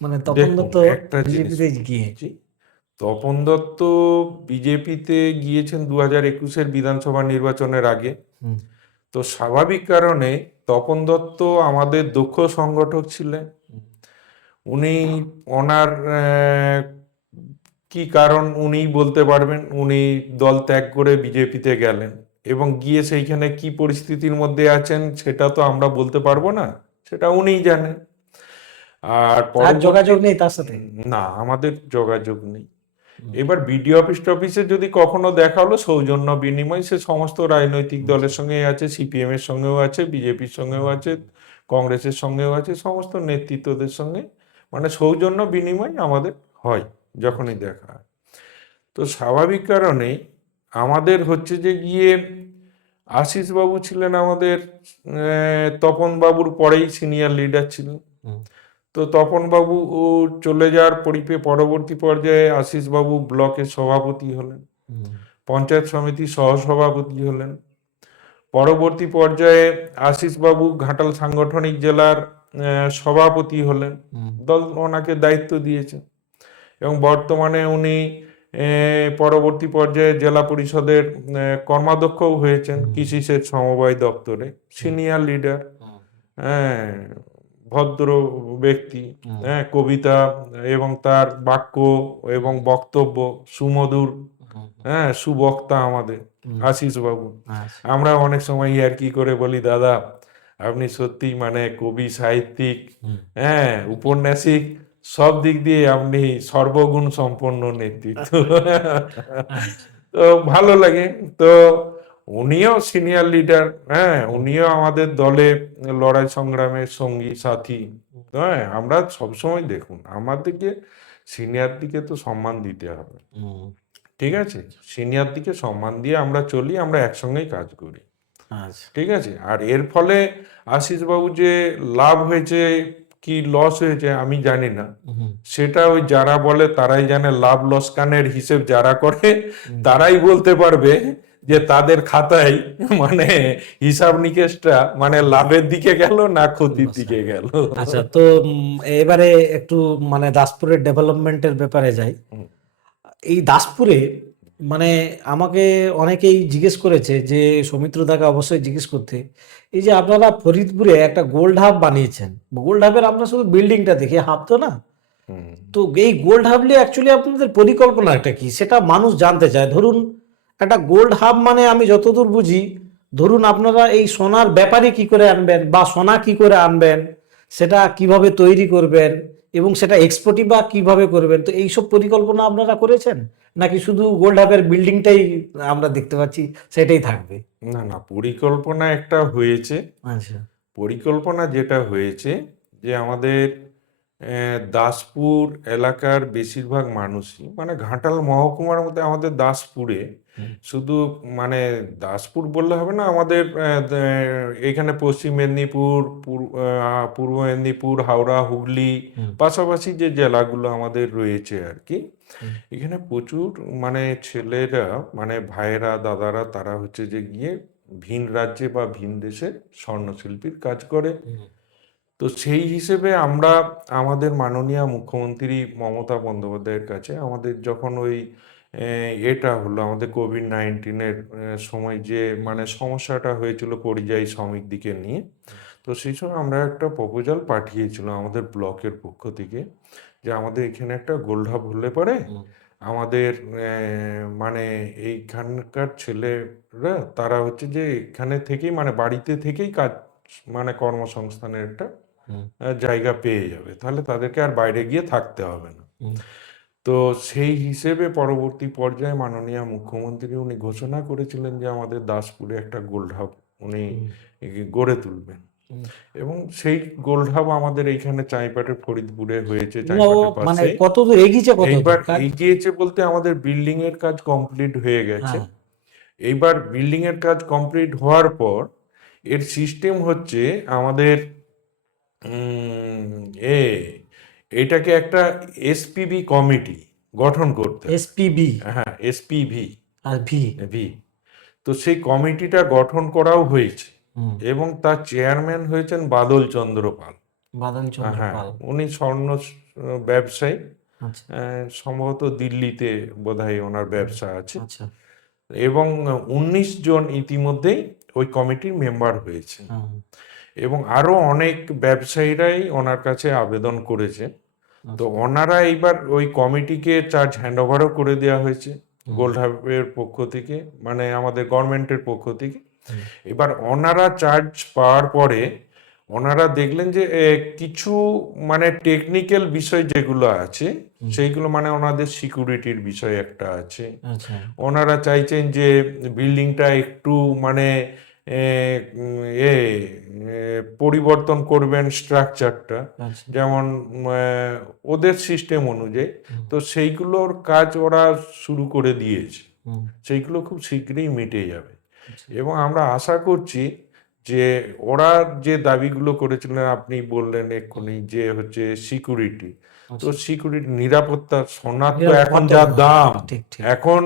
মানে তপন দেখুন, দত্ত একটা জিনিস বিজেপিতে গিয়ে। বলছি, তপন দত্ত বিজেপিতে গিয়েছেন 2021-এর বিধানসভা নির্বাচনের আগে। হুম, তো স্বাভাবিক কারণে তপন দত্ত আমাদের দক্ষ সংগঠক ছিলেন। উনি ওনার কি কারণ উনিই বলতে পারবেন। উনি দল ত্যাগ করে বিজেপিতে গেলেন এবং গিয়ে সেইখানে কি পরিস্থিতির মধ্যে আছেন সেটা তো আমরা বলতে পারবো না, সেটা উনিই জানেন। আর আর পরবর্তী যোগাযোগ নেই তার সাথে? না, আমাদের যোগাযোগ নেই। হুম, এবার বিডিও অফিস টফিসে যদি কখনো দেখা হলো সৌজন্য বিনিময়, সে সমস্ত রাজনৈতিক দলের সঙ্গেই আছে, সিপিএম এর সঙ্গেও আছে, বিজেপির সঙ্গেও আছে, কংগ্রেসের সঙ্গেও আছে, সমস্ত নেতৃত্বদের সঙ্গে মানে সৌজন্য বিনিময় আমাদের হয় যখনই দেখা হয়। তো স্বাভাবিক কারণে আমাদের হচ্ছে যে গিয়ে আশিস বাবু ছিলেন আমাদের তপন বাবুর পরেই সিনিয়র লিডার ছিলেন। হুম, তো তপনবাবু চলে যাওয়ার পরবর্তী পর্যায়ে আশিসবাবু ব্লকের সভাপতি হলেন, হুম, পঞ্চায়েত সমিতির সহসভাপতি হলেন। পরবর্তী পর্যায়ে আশিসবাবু ঘাটাল সাংগঠনিক জেলার সভাপতি হলেন। হুম, দল ওনাকে দায়িত্ব দিয়েছে এবং বর্তমানে উনি পরবর্তী পর্যায়ে জেলা পরিষদের কর্মাধ্যক্ষও হয়েছেন কৃষি সেচ সমবায় দপ্তরে, সিনিয়র লিডার। হুম, হ্যাঁ, ভদ্র ব্যক্তি। হুম, হ্যাঁ, কবিতা এবং তার বাক্য এবং বক্তব্য সুমধুর। হুম, হ্যাঁ, সুবক্তা আমাদের হুম, আশিস বাবু। আচ্ছা, আমরা অনেক সময় ইয়ার্কি করে বলি, দাদা আপনি সত্যি মানে কবি, সাহিত্যিক, হুম, হ্যাঁ, উপন্যাসিক, সব দিক দিয়ে আপনি সর্বগুণ সম্পন্ন নেতৃত্ব। আচ্ছা, তো ভালো লাগে। তো উনিও সিনিয়র লিডার, হ্যাঁ, উনিও আমাদের দলে লড়াই সংগ্রামের সঙ্গী সাথী। হ্যাঁ, আমরা সবসময় দেখুন আমাদেরকে সিনিয়র দিকে তো সম্মান দিতে হবে, হুম, ঠিক আছে? সিনিয়র দিকে সম্মান দিয়ে আমরা চলি, আমরা একসঙ্গেই কাজ করি, আচ্ছা, ঠিক আছে? আর এর ফলে আশিসবাবু যে লাভ হয়েছে কি লস হয়েছে আমি জানি না, হুম, সেটা ওই যারা বলে তারাই জানে। লাভ লসকানের হিসেব যারা করে হুম, তারাই বলতে পারবে যে তাদের খাতায় মানে হিসাব নিকেশটা মানে লাভের দিকে গেল না ক্ষতির আচ্ছা, দিকে গেল। আচ্ছা। তো এবারে একটু মানে দাসপুরের ডেভেলপমেন্টের ব্যাপারে যাই। হুম, এই দাসপুরে মানে আমাকে অনেকেই জিজ্ঞেস করেছে যে সৌমিত্র দাকে অবশ্যই জিজ্ঞেস করতে, এই যে আপনারা ফরিদপুরে একটা গোল্ড হাব বানিয়েছেন, গোল্ড হাবের আমরা শুধু বিল্ডিংটা দেখি, হাব তো না। হুম, তো এই গোল্ড হাব নিয়ে অ্যাকচুয়ালি আপনাদের পরিকল্পনাটা কি সেটা মানুষ জানতে চায়। ধরুন একটা গোল্ড হাব মানে আমি যতদূর বুঝি, ধরুন আপনারা এই সোনার ব্যাপারে কি করে আনবেন বা সোনা কি করে আনবেন, সেটা কিভাবে তৈরি করবেন এবং সেটা এক্সপোর্টই বা কিভাবে করবেন, তো এইসব পরিকল্পনা আপনারা করেছেন নাকি শুধু গোল্ড হাবের বিল্ডিংটাই আমরা দেখতে পাচ্ছি সেটাই থাকবে? না না, পরিকল্পনা একটা হয়েছে। আচ্ছা, পরিকল্পনা যেটা হয়েছে যে আমাদের দাসপুর এলাকার বেশিরভাগ মানুষই মানে ঘাটাল মহকুমার মধ্যে আমাদের দাসপুরে হুম, শুধু মানে দাসপুর বললে হবে না, আমাদের এখানে পশ্চিম মেদিনীপুর, পূর্ব মেদিনীপুর, হাওড়া, হুগলি, হুম, পাশাপাশি যে জেলাগুলো আমাদের রয়েছে আর কি, হুম, এখানে প্রচুর মানে ছেলেরা মানে ভাইয়েরা দাদারা তারা হচ্ছে যে গিয়ে ভিন রাজ্যে বা ভিন দেশে স্বর্ণশিল্পীর কাজ করে। হুম, তো সেই হিসেবে আমরা আমাদের মাননীয় মুখ্যমন্ত্রী মমতা বন্দ্যোপাধ্যায়ের কাছে আমাদের যখন ওই এটা হলো আমাদের কোভিড-19-এর সময় যে মানে সমস্যাটা হয়েছিল পরিযায়ী শ্রমিকদিকে নিয়ে, তো সেই সময় আমরা একটা প্রপোজাল পাঠিয়েছিলাম আমাদের ব্লকের পক্ষ থেকে যে আমাদের এখানে একটা গোল্ড হাব হলে পরে হুম, আমাদের মানে এইখানকার ছেলেরা তারা হচ্ছে যে এখানে থেকেই মানে বাড়িতে থেকেই কাজ মানে কর্মসংস্থানের একটা হুম, জায়গা পেয়ে যাবে, তাহলে তাদেরকে আর বাইরে গিয়ে থাকতে হবে না। হুম, তো সেই হিসেবে পরবর্তী পর্যায়ে মাননীয় মুখ্যমন্ত্রী উনি ঘোষণা করেছিলেন যে আমাদের দাসপুরে একটা গোল্ড হাব উনি হুম, গড়ে তুলবেন হুম। এবং সেই গোল্ড হাব আমাদের এইখানে চাইপাটের ফরিদপুরে হয়েছে, না, ও চাইপাটের মানে পাশেই। কতদূর এগিয়েছে, কতদূর এইবার কাজ? এগিয়েছে বলতে আমাদের বিল্ডিং এর কাজ কমপ্লিট হয়ে গেছে। হ্যাঁ, এইবার বিল্ডিং এর কাজ কমপ্লিট হওয়ার পর এর সিস্টেম হচ্ছে আমাদের উম, এ এটাকে একটা এসপিবি কমিটি, গঠন করতে হবে। এসপিবি হ্যাঁ, এসপিভি আর ভি। ভি। তো সেই কমিটিটা গঠন করাও হয়েছে হুম। এবং তার চেয়ারম্যান হয়েছেন বাদল চন্দ্র পাল। বাদল চন্দ্র হ্যাঁ, পাল। উনি স্বর্ণ ব্যবসায়ী। আচ্ছা সম্ভবত দিল্লিতে বোধহয় ওনার ব্যবসা আছে। আচ্ছা। এবং 19 জন ইতিমধ্যেই ওই কমিটির মেম্বার হয়েছে হুম, এবং আরো অনেক ব্যবসায়ীরাই ওনার কাছে আবেদন করেছে। তো আচ্ছা। ওনারা এইবার ওই কমিটিকে চার্জ হ্যান্ডওভারও করে দেওয়া হয়েছে হুম, গোল্ড হাবের পক্ষ থেকে, মানে আমাদের গভর্নমেন্টের পক্ষ থেকে। হুম, এবার ওনারা চার্জ পাওয়ার পরে ওনারা দেখলেন যে কিছু মানে টেকনিক্যাল বিষয় যেগুলো আছে হুম, সেইগুলো, মানে ওনাদের সিকিউরিটির বিষয় একটা আছে। আচ্ছা ওনারা চাইছেন যে বিল্ডিংটা একটু মানে এ, উম, এ এ, পরিবর্তন করবেন স্ট্রাকচারটা, আচ্ছা। যেমন ওদের সিস্টেম অনুযায়ী। হুম, তো সেইগুলোর কাজ ওরা শুরু করে দিয়েছে, হুম, সেইগুলো খুব শীঘ্রই মিটে যাবে। আচ্ছা এবং আমরা আশা করছি যে ওরা যে দাবিগুলো করেছিলেন, আপনি বললেন এক্ষুনি যে হচ্ছে সিকিউরিটি, তো আচ্ছা। সিকিউরিটি নিরাপত্তা, সোনার তো এখন নিরাপত্তা যা তো, দাম, ঠিক ঠিক। এখন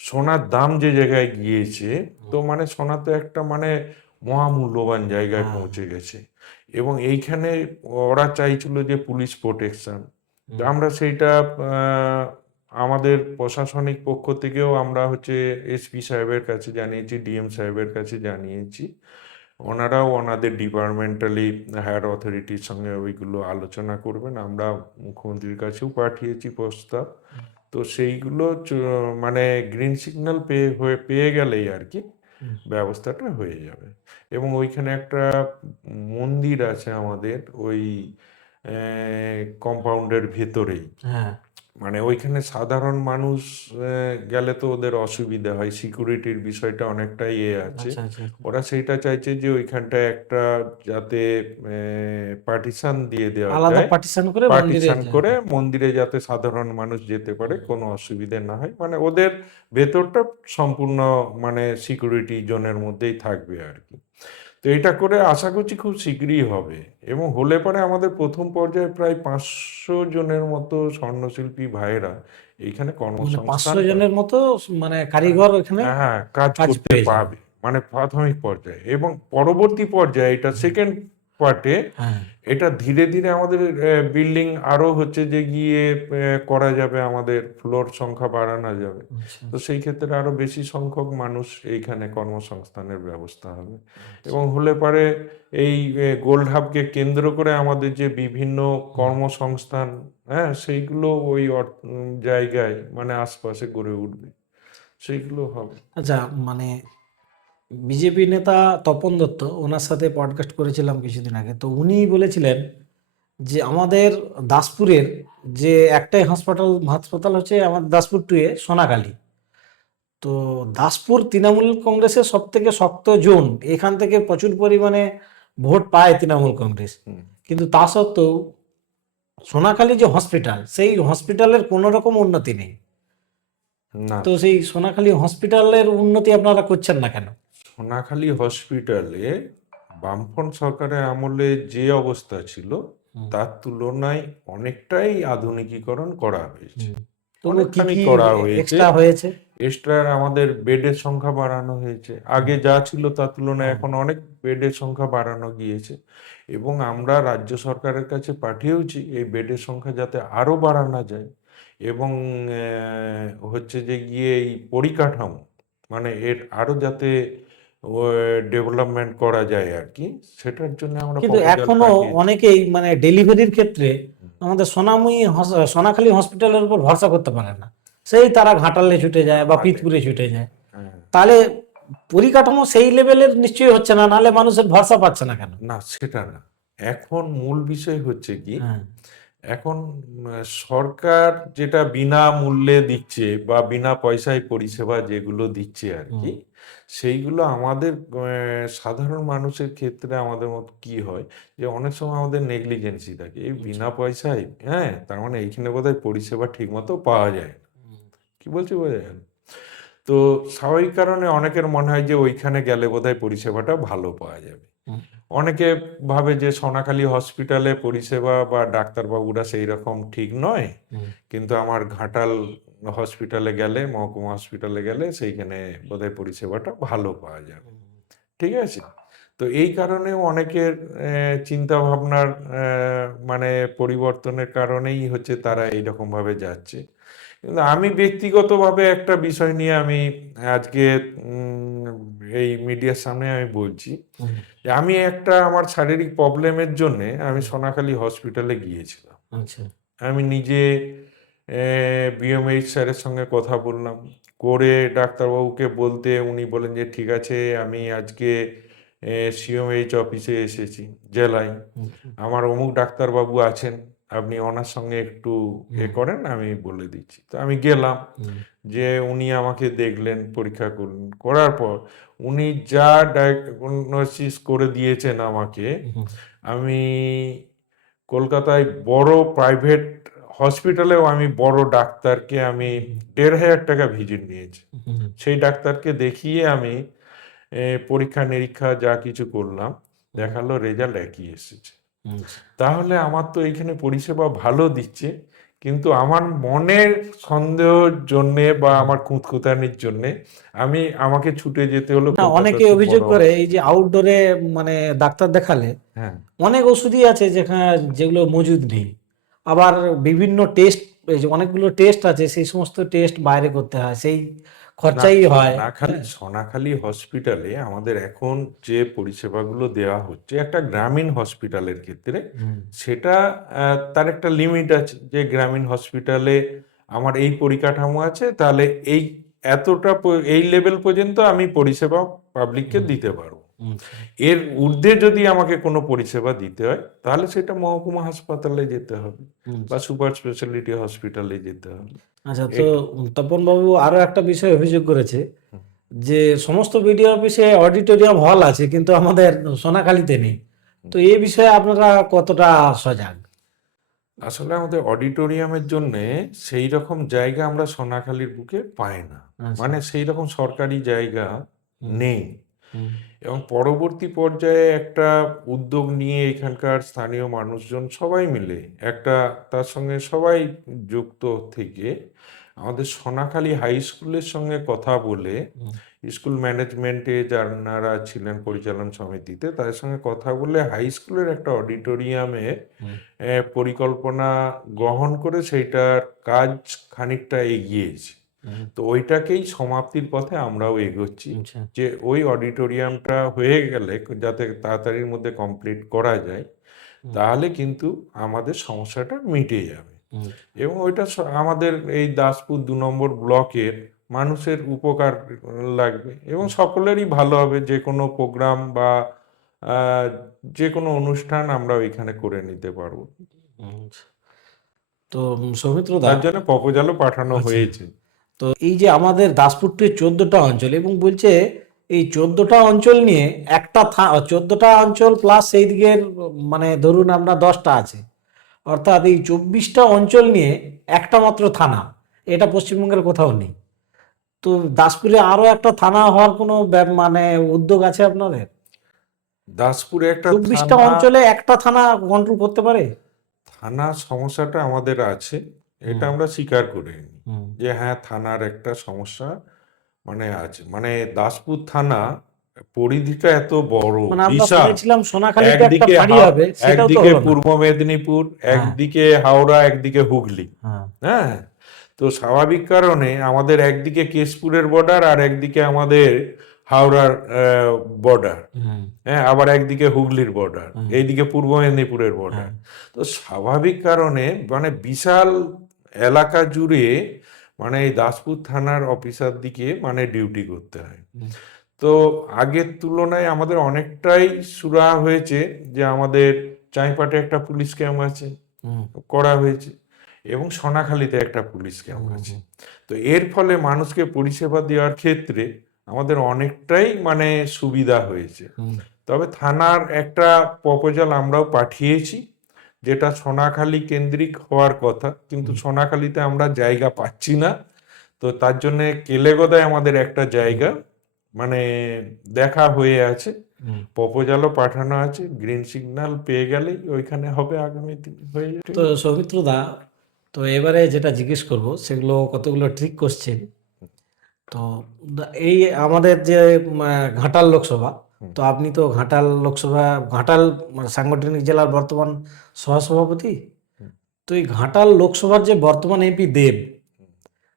সোনার দাম যে জায়গায় গিয়েছে, হুম, তো মানে সোনা তো একটা মানে মহামূল্যবান জায়গায় হ্যাঁ, পৌঁছে গেছে। এবং এইখানে ওরা চাইছিল যে পুলিশ প্রোটেকশন। তো হুম, আমরা সেইটা আমাদের প্রশাসনিক পক্ষ থেকেও আমরা হচ্ছে এসপি সাহেবের কাছে জানিয়েছি, ডিএম সাহেবের কাছে জানিয়েছি। ওনারাও ওনাদের ডিপার্টমেন্টালি হায়ার অথরিটির সঙ্গে ওইগুলো আলোচনা করবেন। আমরা মুখ্যমন্ত্রীর কাছেও পাঠিয়েছি প্রস্তাব। হুম, তো সেইগুলো মানে গ্রিন সিগন্যাল পেয়ে গেলেই আর কি হুম, ব্যবস্থাটা হয়ে যাবে। এবং ওইখানে একটা মন্দির আছে আমাদের ওই কম্পাউন্ডের ভেতরেই, হ্যাঁ, মানে ওইখানে সাধারণ মানুষ গেলে তো ওদের অসুবিধা হয়, সিকিউরিটির বিষয়টা অনেকটাই আছে। আচ্ছা আচ্ছা। ওরা সেইটা চাইছে যে ওইখানটায় একটা যাতে পার্টিশন দিয়ে দেওয়া আলাদা যায়, পার্টিশন করে মন্দিরে পার্টিশন যায়। করে মন্দিরে যাতে সাধারণ মানুষ যেতে পারে, হুম, কোনো অসুবিধে না হয়, মানে ওদের ভেতরটা সম্পূর্ণ মানে সিকিউরিটি জোনের মধ্যেই থাকবে আর কি। তো এটা করে আশা করছি খুব শীঘ্রই হবে। এবং হলে পরে আমাদের প্রথম পর্যায়ে প্রায় 500 জনের মতো স্বর্ণশিল্পী ভাইয়েরা এইখানে মানে কর্মসংস্থান 500 জনের মতো মানে কারিগর এখানে হ্যাঁ কাজ কাজ করতে পেয়ে যাবে। পারবে, মানে প্রাথমিক পর্যায়ে। এবং পরবর্তী পর্যায়ে এটা হুম, সেকেন্ড পার্টে হ্যাঁ, এটা ধীরে ধীরে আমাদের বিল্ডিং আরো হচ্ছে যে গিয়ে করা যাবে, আমাদের ফ্লোর সংখ্যা বাড়ানো যাবে। আচ্ছা তো সেই ক্ষেত্রে আরো বেশি সংখ্যক মানুষ এইখানে কর্মসংস্থানের ব্যবস্থা হবে। আচ্ছা। এবং হলে পারে এই গোল্ড হাবকে কেন্দ্র করে আমাদের যে বিভিন্ন হুম। কর্মসংস্থান, হ্যাঁ সেইগুলো ওই জায়গায় মানে আশপাশে গড়ে উঠবে, সেইগুলো হবে। আচ্ছা, মানে বিজেপি নেতা তপন দত্ত, ওনার সাথে পডকাস্ট করেছিলাম কিছুদিন আগে, তো উনি বলেছিলেন যে আমাদের দাসপুরের যে একটাই হাসপাতাল হাসপাতাল হচ্ছে আমাদের দাসপুর টু এ সোনাখালী। তো দাসপুর তৃণমূল কংগ্রেসের সব থেকে শক্ত জোন, এখান থেকে প্রচুর পরিমাণে ভোট পায় তৃণমূল কংগ্রেস। হুম। কিন্তু তা সত্ত্বেও সোনাখালী যে হসপিটাল, সেই হসপিটালের কোনো রকম উন্নতি নেই। না, তো সেই সোনাখালী হসপিটালের উন্নতি আপনারা করছেন না কেন? সোনাখালী হসপিটালে বামফ্রন্ট সরকারের আমলে যে অবস্থা ছিল হুম, তার তুলনায় অনেকটাই আধুনিকীকরণ করা হয়েছে, হুম। তবু কি অনেকখানি কি করা হয়েছে। এক্সট্রা হয়েছে? এক্সট্রা আমাদের বেডের সংখ্যা বাড়ানো হয়েছে, হুম, আগে যা ছিল তার তুলনায় হ্যাঁ, এখন অনেক বেডের সংখ্যা বাড়ানো গিয়েছে। এবং আমরা রাজ্য সরকারের কাছে পাঠিয়েওছি এই বেডের সংখ্যা যাতে আরো বাড়ানো যায়। এবং হচ্ছে যে গিয়ে এই পরিকাঠামো, মানে এর আরো যাতে ডেভেলপমেন্ট করা যায় আর কি, সেটার জন্য আমরা কিন্তু প্রপোজাল এখনো পাঠিয়েছি। অনেকেই মানে ডেলিভারির ক্ষেত্রে আমাদের সোনাখালী হসপিটালের উপর ভরসা করতে পারে না। সেই তারা ঘাটালে ছুটে যায় বা আমাদের পিতপুরে ছুটে যায়। হ্যাঁ, তাহলে পরিকাঠামো সেই লেভেলের নিশ্চয়ই হচ্ছে না, নাহলে মানুষের ভরসা পাচ্ছে না কেন? না সেটা না, এখন মূল বিষয় হচ্ছে কি, হ্যাঁ, এখন সরকার যেটা বিনামূল্যে দিচ্ছে বা বিনা পয়সায় পরিষেবা যেগুলো দিচ্ছে আর হুম, কি, সেইগুলো আমাদের সাধারণ মানুষের ক্ষেত্রে আমাদের মতো কি হয় যে অনেক সময় আমাদের নেগলিজেন্সি থাকে, এই আচ্ছা, বিনা পয়সায়, হ্যাঁ তার মানে এইখানে বোধহয় পরিষেবা ঠিক মতো পাওয়া যায় না। হুম, কি বলছি বোঝা গেল? তো স্বাভাবিক কারণে অনেকের মনে হয় যে ওইখানে গেলে বোধহয় পরিষেবাটা ভালো পাওয়া যাবে। হুম, অনেকে ভাবে যে সোনাখালী হসপিটালে পরিষেবা বা ডাক্তারবাবুরা সেই রকম ঠিক নয়, হুম, কিন্তু আমার ঘাটাল হসপিটালে গেলে, মহকুমা হসপিটালে গেলে সেইখানে বোধহয় পরিষেবাটা ভালো পাওয়া যাবে। ঠিক আছে। তো এই কারণেও অনেকের চিন্তা ভাবনার মানে পরিবর্তনের কারণেই হচ্ছে তারা এইরকম ভাবে যাচ্ছে। কিন্তু আমি ব্যক্তিগতভাবে একটা বিষয় নিয়ে আমি আজকে এই মিডিয়ার সামনে আমি বলছি হুম, যে আমি একটা আমার শারীরিক প্রবলেমের জন্য আমি সোনাখালী হসপিটালে গিয়েছিলাম। আচ্ছা, আমি নিজে বিএমএইচ স্যারের সঙ্গে কথা বললাম, করে ডাক্তারবাবুকে বলতে উনি বলেন যে ঠিক আছে, আমি আজকে সিএমএইচ অফিসে এসেছি জেলায়, হুম, আমার অমুক ডাক্তারবাবু আছেন, আপনি ওনার সঙ্গে একটু হুম, করেন, আমি বলে দিচ্ছি। তো আমি গেলাম, হুম, যে উনি আমাকে দেখলেন, পরীক্ষা করলেন, করার পর উনি যা ডায়াগনোসিস করে দিয়েছেন আমাকে, হুম, আমি কলকাতায় বড় প্রাইভেট হসপিটালেও আমি বড় ডাক্তারকে আমি হুম, ১,৫০০ টাকা ভিজিট নিয়েছি। হুম, সেই ডাক্তারকে দেখিয়ে আমি পরীক্ষা নিরীক্ষা যা কিছু করলাম, হুম, দেখালো রেজাল্ট একই এসেছে। আচ্ছা। তাহলে আমার তো এখানে পরিষেবা ভালো দিচ্ছে, কিন্তু আমার মনের সন্দেহের জন্যে বা হুম। আমার খুঁতখুঁতানির জন্যে আমাকে ছুটে যেতে হলো না, অনেকে কলকাতাতে অভিযোগ বড় করে এই যে হসপিটাল। আউটডোরে মানে ডাক্তার দেখালে হ্যাঁ, অনেক ওষুধই আছে যেখানে যেগুলো মজুদ নেই। আবার বিভিন্ন টেস্ট, এই যে অনেকগুলো টেস্ট আছে সেই সমস্ত টেস্ট বাইরে করতে হয়, সেই না, খরচাই হয়। সোনাখালী হ্যাঁ। সোনাখালী হসপিটালে আমাদের এখন যে পরিষেবাগুলো দেওয়া হচ্ছে একটা গ্রামীণ হসপিটালের ক্ষেত্রে, হুম, সেটা তার একটা লিমিট আছে, যে গ্রামীণ হসপিটালে আমার এই পরিকাঠামো আছে, তাহলে এই এই লেভেল পর্যন্ত আমি পরিষেবা পাবলিককে হুম, দিতে পারবো। আচ্ছা, এর ঊর্ধ্বে যদি আমাকে কোনো পরিষেবা দিতে হয়, তাহলে সেটা মহকুমা হাসপাতালে যেতে হবে বা আচ্ছা। সুপার স্পেশালিটি হসপিটালে যেতে হবে। আচ্ছা, তো এট তপন বাবু আরো একটা বিষয় অভিযোগ করেছে যে সমস্ত বিডিও অফিসে অডিটোরিয়াম হল আছে কিন্তু আমাদের সোনাখালীতে নেই। তো এই বিষয়ে আপনারা কতটা সজাগ? আসলে আমাদের অডিটোরিয়ামের জন্য সেই রকম জায়গা আমরা সোনাখালীর বুকে পাই না, আচ্ছা। মানে সেই রকম সরকারি জায়গা হুম, নেই। হুম, এবং পরবর্তী পর্যায়ে একটা উদ্যোগ নিয়ে এখানকার স্থানীয় মানুষজন সবাই মিলে একটা, তার সঙ্গে সবাই যুক্ত থেকে আমাদের সোনাখালী হাই স্কুলের সঙ্গে কথা বলে, হুম, স্কুল ম্যানেজমেন্টে যারা ছিলেন পরিচালন সমিতিতে, তাদের সঙ্গে কথা বলে হাই স্কুলের একটা অডিটোরিয়ামে হুম, পরিকল্পনা গ্রহণ করে সেইটার কাজ খানিকটা এগিয়েছে। হুম, তো ওইটাকেই সমাপ্তির পথে আমরাও এগোচ্ছি, আচ্ছা, যে ওই অডিটোরিয়ামটা হয়ে গেলে যাতে তাড়াতাড়ির মধ্যে কমপ্লিট করা যায়, হুম, তাহলে কিন্তু আমাদের সমস্যাটা মিটে যাবে। হুম, এবং ওইটা আমাদের এই দাসপুর ২ নম্বর ব্লকের মানুষের উপকার লাগবে এবং সকলেরই ভালো হবে, যে কোনো প্রোগ্রাম বা আহ, যে কোনো অনুষ্ঠান আমরা ওইখানে করে নিতে পারবো। আচ্ছা। তো সৌমিত্র দা, তার জন্য প্রপোজালও পাঠানো আচ্ছা, হয়েছে। তো এই যে আমাদের দাসপুরটির 14টা অঞ্চল এবং বলছে এই 14টা অঞ্চল নিয়ে একটা 14টা অঞ্চল প্লাস সেই দিকের মানে ধরুন আমরা 10টা আছে, অর্থাৎ এই 24টা অঞ্চল নিয়ে একটা মাত্র থানা, এটা পশ্চিমবঙ্গের কোথাও নেই। তো দাসপুরে আরো একটা থানা হওয়ার কোনো মানে উদ্যোগ আছে আপনাদের? দাসপুরে একটা 24টা থানা, অঞ্চলে একটা থানা কন্ট্রোল করতে পারে? থানা সমস্যাটা আমাদের আছে, এটা হুম, আমরা স্বীকার করে নিই হুম। যে হ্যাঁ, থানার একটা সমস্যা মানে আছে, মানে দাসপুর থানা পরিধিটা এত বড়, মানে আমরা বিশাল। শুনেছিলাম সোনাখালীতে একটা একদিকে ফাঁড়ি হবে, সেটাও তো একদিকে হলো না। পূর্ব মেদিনীপুর, হ্যাঁ, একদিকে হাওড়া, একদিকে হুগলি। হ্যাঁ, হ্যাঁ, তো স্বাভাবিক কারণে আমাদের একদিকে কেশপুরের বর্ডার আর একদিকে আমাদের হাওড়ার বর্ডার। হুম, হ্যাঁ, আবার একদিকে হুগলির বর্ডার, হুম, এইদিকে পূর্ব মেদিনীপুরের হ্যাঁ, বর্ডার। তো স্বাভাবিক কারণে মানে বিশাল এলাকা জুড়ে মানে এই দাসপুর থানার অফিসার দিকে মানে ডিউটি করতে হয়। হুম, তো আগের তুলনায় আমাদের অনেকটাই সুরাহা হয়েছে, যে আমাদের চাইপাটে একটা পুলিশ ক্যাম্প আছে, হুম, করা হয়েছে, এবং সোনাখালীতে একটা পুলিশ ক্যাম্প হুম, আছে। হুম, তো এর ফলে মানুষকে পরিষেবা দেওয়ার ক্ষেত্রে আমাদের অনেকটাই মানে সুবিধা হয়েছে। হুম, তবে থানার একটা প্রপোজাল আমরাও পাঠিয়েছি, যেটা সোনাখালী কেন্দ্রিক হওয়ার কথা, কিন্তু হুম, সোনাখালীতে আমরা জায়গা পাচ্ছি না। তো তার জন্য কেলেগোদায় আমাদের একটা হুম, জায়গা মানে দেখা হয়ে আছে, হুম। প্রপোজালও পাঠানো আছে, গ্রিন সিগন্যাল পেয়ে গেলেই ওইখানে হবে, আগামী দিনে হয়ে যাবে। তো সৌমিত্র দা, তো এবারে যেটা জিজ্ঞেস করব সেগুলো কতগুলো ট্রিক কোশ্চেন। তো এই আমাদের যে ঘাটাল লোকসভা, তো আপনি তো ঘাটাল লোকসভা, ঘাটাল সাংগঠনিক জেলার বর্তমান সহসভাপতি। তো এই ঘাটাল লোকসভার যে বর্তমান এমপি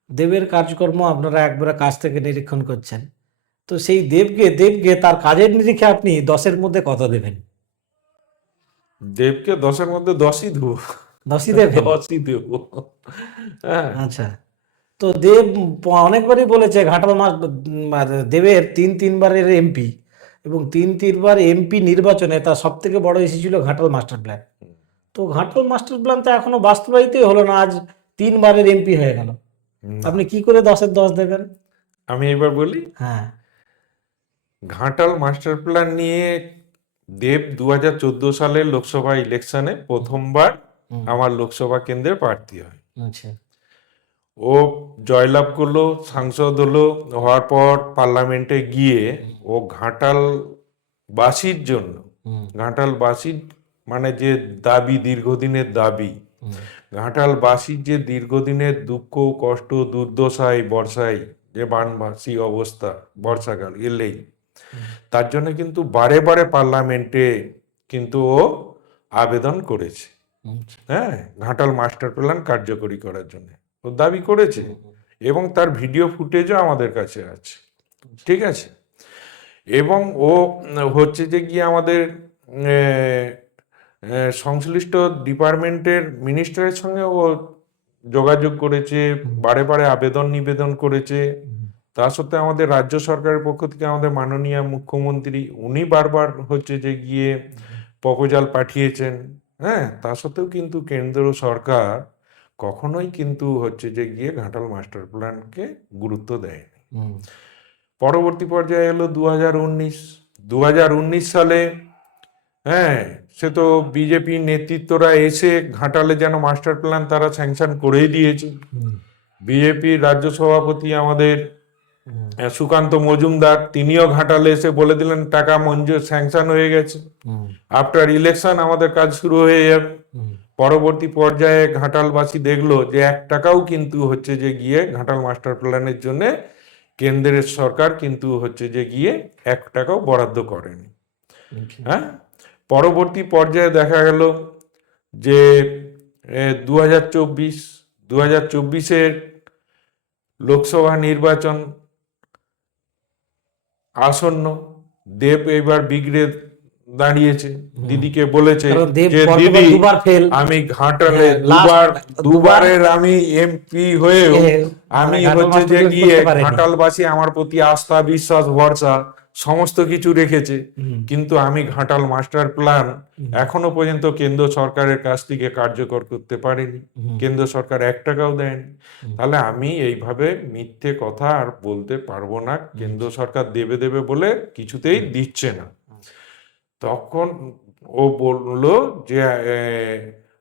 দেবের কাজকর্ম আপনারা একবারে কাছ থেকে নিরীক্ষণ করছেন। তো সেই দেবকে তার কাজের নিরিখে আপনি 10-এর মধ্যে কত দেবেন? দেবকে 10-এর মধ্যে 10ই দেবো। 10ই দেবেন? 10ই দেবো। হ্যাঁ, আচ্ছা। তো দেব অনেকবারই বলেছে ঘাটাল দেবের তিনবারের এমপি, এবং তিনবার এমপি নির্বাচনে তার সব থেকে বড় ইস্যু ছিল ঘাটাল মাস্টার প্ল্যান। তো ঘাটাল মাস্টার প্ল্যান তো এখনো বাস্তবায়িতই হলো না, আজ 3বারের এমপি হয়ে গেল। আপনি কি করে 10-এর 10 দেবেন? আমি এবার বলি, হ্যাঁ। ঘাটাল মাস্টার প্ল্যান নিয়ে দেব 2014 সালের লোকসভা ইলেকশনে প্রথমবার হুম। আমার লোকসভা কেন্দ্রের প্রার্থী হয়। আচ্ছা। ও জয়লাভ করলো, সাংসদ হলো, হওয়ার পর পার্লামেন্টে গিয়ে ও ঘাটালবাসীর জন্য, হুম। ঘাটালবাসীর মানে যে দাবি, দীর্ঘদিনের দাবি, হুম। ঘাটালবাসীর যে দীর্ঘদিনের দুঃখ কষ্ট দুর্দশায় বর্ষায় যে বানবাসী অবস্থা, বর্ষাকাল এলেই, তার জন্য কিন্তু বারে বারে পার্লামেন্টে কিন্তু ও আবেদন করেছে। আচ্ছা। হ্যাঁ, ঘাটাল মাস্টার প্ল্যান কার্যকরী করার জন্য ও দাবি করেছে, এবং তার ভিডিও ফুটেজও আমাদের কাছে আছে। ঠিক আছে, এবং ও হচ্ছে যে গিয়ে আমাদের সংশ্লিষ্ট ডিপার্টমেন্টের মিনিস্টারের সঙ্গে ও যোগাযোগ করেছে, বারে বারে আবেদন নিবেদন করেছে। তা সত্ত্বেও আমাদের রাজ্য সরকারের পক্ষ থেকে আমাদের মাননীয় মুখ্যমন্ত্রী উনি বারবার হচ্ছে যে গিয়ে প্রপোজাল পাঠিয়েছেন। হ্যাঁ, তা সত্ত্বেও কিন্তু কেন্দ্র সরকার কখনোই কিন্তু হচ্ছে যে গিয়ে ঘাটাল মাস্টার প্ল্যানকে গুরুত্ব দেয়নি। হুম। পরবর্তী পর্যায়ে এলো 2019 সালে। হ্যাঁ, সে তো বিজেপি নেতৃত্বরা এসে ঘাটালে যেন মাস্টার প্ল্যান তারা স্যাংশন করেই দিয়েছে। হুম। বিজেপির রাজ্য সভাপতি আমাদের হুম। সুকান্ত মজুমদার, তিনিও ঘাটালে এসে বলে দিলেন টাকা মঞ্জুর, স্যাংশন হয়ে গেছে, হুম। আফটার ইলেকশন আমাদের কাজ শুরু হয়ে যাবে। হুম। পরবর্তী পর্যায়ে ঘাটালবাসী দেখলো যে 1 টাকাও কিন্তু হচ্ছে যে গিয়ে ঘাটাল মাস্টার প্ল্যানের জন্য কেন্দ্রের সরকার কিন্তু হচ্ছে যে গিয়ে 1 টাকাও বরাদ্দ করেনি। আচ্ছা। হ্যাঁ, পরবর্তী পর্যায়ে দেখা গেল যে 2024-এর লোকসভা নির্বাচন আসন্ন। দেব এবার বিগড়ে দাঁড়িয়েছে, দিদিকে বলেছে কারণ দেব যে পরপর দিদি, 2বার ফেল। আমি ঘাটালে হ্যাঁ, last দুবারের আমি এমপি হয়েও আমি ঘাটাল হচ্ছে মাস্টার যে প্ল্যান গিয়ে করতে পারেনি। ঘাটালবাসী আমার প্রতি আস্থা বিশ্বাস ভরসা সমস্ত কিছু রেখেছে, হুম। কিন্তু আমি ঘাটাল মাস্টার প্ল্যান এখনো পর্যন্ত কেন্দ্র সরকারের কাছ থেকে কার্যকর করতে পারিনি, কেন্দ্র সরকার 1 টাকাও দেয়নি। তাহলে আমি এইভাবে মিথ্যে কথা আর বলতে পারবো না, কেন্দ্র সরকার দেবে দেবে বলে কিছুতেই দিচ্ছে না। তখন ও বলল যে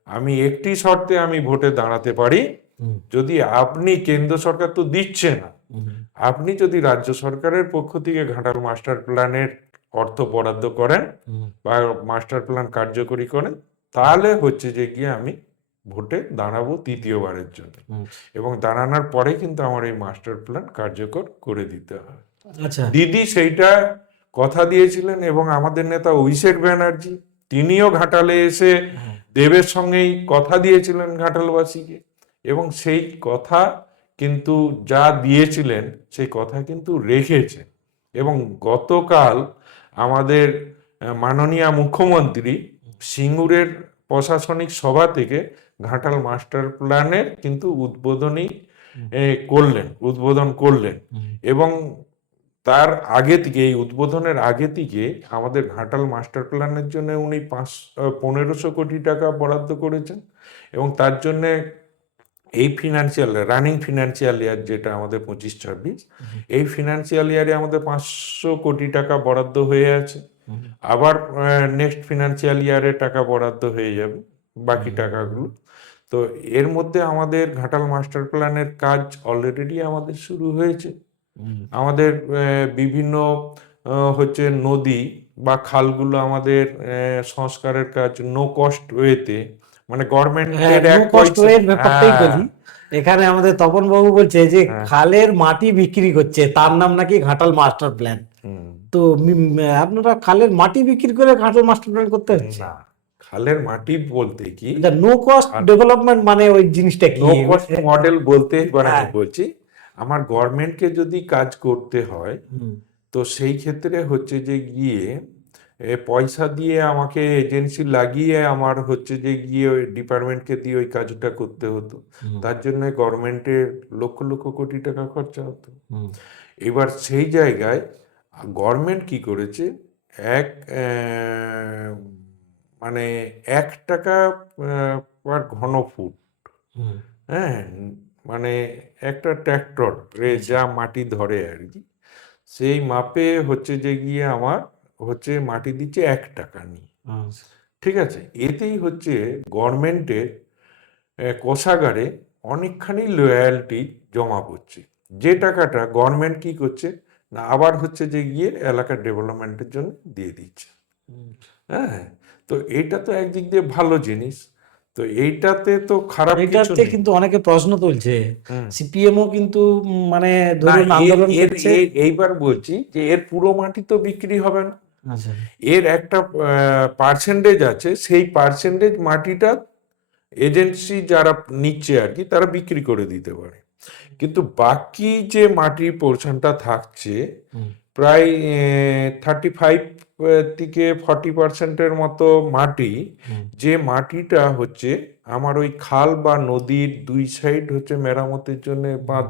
আমি একটি শর্তে আমি ভোটে দাঁড়াতে পারি, হুম। যদি আপনি, কেন্দ্র সরকার তো দিচ্ছে না, হুম। আপনি যদি রাজ্য সরকারের পক্ষ থেকে ঘাটাল মাস্টার প্ল্যানের অর্থ বরাদ্দ করেন হুম। বা মাস্টার প্ল্যান কার্যকরী করেন, তাহলে হচ্ছে যে গিয়ে আমি ভোটে দাঁড়াবো 3য় বারের জন্য, হুম। এবং দাঁড়ানোর পরে কিন্তু আমার এই মাস্টার প্ল্যান কার্যকর করে দিতে হবে। আচ্ছা। দিদি সেইটা কথা দিয়েছিলেন, এবং আমাদের নেতা অভিষেক ব্যানার্জি তিনিও ঘাটালে এসে দেবের সঙ্গেই কথা দিয়েছিলেন ঘাটালবাসীকে, এবং সেই কথা কিন্তু যা দিয়েছিলেন সেই কথা কিন্তু রেখেছে। এবং গতকাল আমাদের মাননীয় মুখ্যমন্ত্রী সিঙ্গুরের প্রশাসনিক সভা থেকে ঘাটাল মাস্টার প্ল্যানের কিন্তু উদ্বোধন করলেন, এবং তার আগে থেকে, এই উদ্বোধনের আগে থেকে আমাদের ঘাটাল মাস্টার প্ল্যানের জন্য উনি 1500 কোটি টাকা বরাদ্দ করেছেন, এবং তার জন্য এই রানিং ফিনান্সিয়াল ইয়ার যেটা আমাদের 25-26, এই ফিনান্সিয়াল ইয়ারে আমাদের 500 কোটি টাকা বরাদ্দ হয়ে আছে। আবার নেক্সট ফিনান্সিয়াল ইয়ারে টাকা বরাদ্দ হয়ে যাবে বাকি টাকাগুলো। তো এর মধ্যে আমাদের ঘাটাল মাস্টার প্ল্যানের কাজ অলরেডি আমাদের শুরু হয়েছে। হুম। আমাদের বিভিন্ন হচ্ছে নদী বা খালগুলো আমাদের সংস্কারের কাজ নো কস্ট ওয়েতে, মানে হ্যাঁ, গভর্নমেন্টের নো এক কস্ট পয়সা। ওয়ের ব্যাপারটাই হ্যাঁ, বলি। এখানে আমাদের তপন বাবু বলছে যে হ্যাঁ, খালের মাটি বিক্রি করছে, তার নাম নাকি ঘাটাল মাস্টার প্ল্যান। হুম, তো আপনারা খালের মাটি বিক্রি করে ঘাটাল মাস্টার প্ল্যান করতে হচ্ছে? না, খালের মাটি বলতে কি, এটা নো কস্ট ডেভেলপমেন্ট মানে ওই জিনিসটা কি? নো কস্ট মডেল বলতে এবার আমি হ্যাঁ। বলছি, আমার গভর্নমেন্টকে যদি কাজ করতে হয়, হুম, তো সেই ক্ষেত্রে হচ্ছে যে গিয়ে পয়সা দিয়ে আমাকে এজেন্সি লাগিয়ে আমার হচ্ছে যে গিয়ে ওই ডিপার্টমেন্টকে দিয়ে ওই কাজটা করতে হতো। হুম, তার জন্য গভর্নমেন্টের লক্ষ লক্ষ কোটি টাকা খরচা হতো। হুম, এবার সেই জায়গায় গভর্নমেন্ট কি করেছে, এক মানে 1 টাকা পার ঘন ফুট, হুম। হ্যাঁ, মানে একটা ট্র্যাক্টর আচ্ছা। যা মাটি ধরে আর কি, সেই মাপে হচ্ছে যে গিয়ে আমার হচ্ছে মাটি দিচ্ছে 1 টাকা নিয়ে। আচ্ছা। ঠিক আছে, এতেই হচ্ছে গভর্নমেন্টের কোষাগারে অনেকখানি লয়ালটি জমা পড়ছে, যে টাকাটা গভর্নমেন্ট কি করছে না আবার হচ্ছে যে গিয়ে এলাকার ডেভেলপমেন্টের জন্য দিয়ে দিচ্ছে। হুম। হ্যাঁ, তো এইটা তো একদিক দিয়ে ভালো জিনিস, তো এইটাতে তো খারাপ কিছু এটাতে নেই। কিন্তু অনেকে প্রশ্ন তুলছে, হুম। সিপিএমও কিন্তু মানে না, ধরুন এর আন্দোলন এর করছে। এইবার বলছি যে এর পুরো মাটি তো বিক্রি হবে না, আচ্ছা। এর একটা পার্সেন্টেজ আছে, সেই পার্সেন্টেজ মাটিটা এজেন্সি যারা নিচ্ছে আর কি তারা বিক্রি করে দিতে পারে, কিন্তু বাকি যে মাটির পোর্শনটা থাকছে হুম, প্রায় 35 থেকে 40% মতো মাটি, হুম, যে মাটিটা হচ্ছে আমার ওই খাল বা নদীর দুই সাইড হচ্ছে মেরামতের জন্য বাঁধ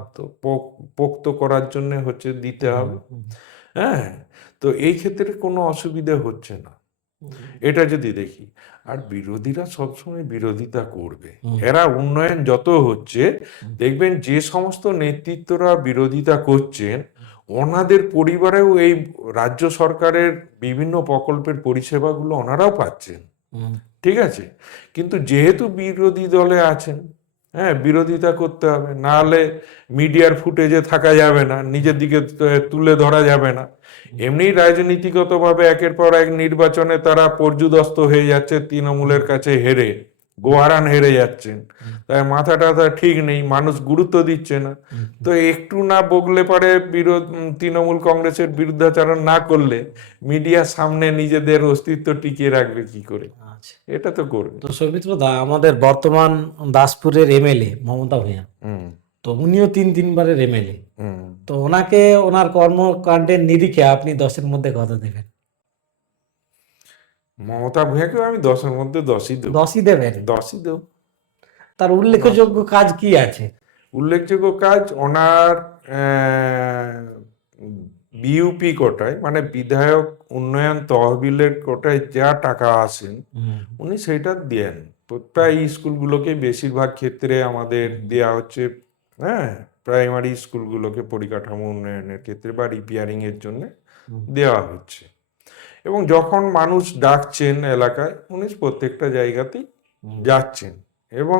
পোক্ত করার জন্য হচ্ছে দিতে হুম, হবে। হুম, হ্যাঁ, তো এই ক্ষেত্রে কোনো অসুবিধা হচ্ছে না, হুম, এটা যদি দেখি। আর বিরোধীরা সবসময় বিরোধিতা করবে, হুম, এরা উন্নয়ন যত হচ্ছে দেখবেন যে সমস্ত নেতৃত্বরা বিরোধিতা করছেন ওনাদের পরিবারেও এই রাজ্য সরকারের বিভিন্ন প্রকল্পের পরিষেবাগুলো ওনারাও পাচ্ছেন। হুম, ঠিক আছে, কিন্তু যেহেতু বিরোধী দলে আছেন, হ্যাঁ, বিরোধিতা করতে হবে, না হলে মিডিয়ার ফুটেজে থাকা যাবে না, নিজের দিকে তুলে ধরা যাবে না। এমনি রাজনীতিগতভাবে একের পর এক নির্বাচনে তারা পর্যুদস্ত হয়ে যাচ্ছে, তৃণমূলের কাছে হেরে গোহারান হেরে যাচ্ছেন, তাই মাথা টাথা ঠিক নেই, মানুষ গুরুত্ব দিচ্ছে না। হুম, তো একটু না বগলে পারে তৃণমূল কংগ্রেসের বিরুদ্ধাচরণ না করলে মিডিয়ার সামনে নিজেদের অস্তিত্ব টিকিয়ে রাখবে কি করে, আচ্ছা। এটা তো করবে। তো সৌমিত্র দা, আমাদের বর্তমান দাসপুরের এমএলএ মমতা ভূঁইয়া, হুম, তো উনিও তিনবারের এমএলএ। হুম। তো ওনাকে ওনার কর্মকাণ্ডের নিরিখে আপনি 10-এর মধ্যে কত দেবেন? মমতা ভূঁইয়াকেও আমি 10-এর মধ্যে 10ই দেবো। 10ই দেবেন? 10ই দেবো। তার কোনো উল্লেখযোগ্য কাজ কি আছে? উল্লেখযোগ্য কাজ ওনার বিইউপি কোটায় মানে বিধায়ক উন্নয়ন তহবিলের কোটায় যা টাকা আসেন হুম, উনি সেটা দেন। তো প্রায় স্কুলগুলোকে বেশিরভাগ ক্ষেত্রে আমাদের দেয়া হচ্ছে, হ্যাঁ, প্রাইমারি স্কুলগুলোকে পরিকাঠামো উন্নয়নের ক্ষেত্রে বা রিপেয়ারিং এর জন্য হুম, দেওয়া হচ্ছে। এবং যখন মানুষ ডাকছেন এলাকায় উনি প্রত্যেকটা জায়গাতেই হুম, যাচ্ছেন, এবং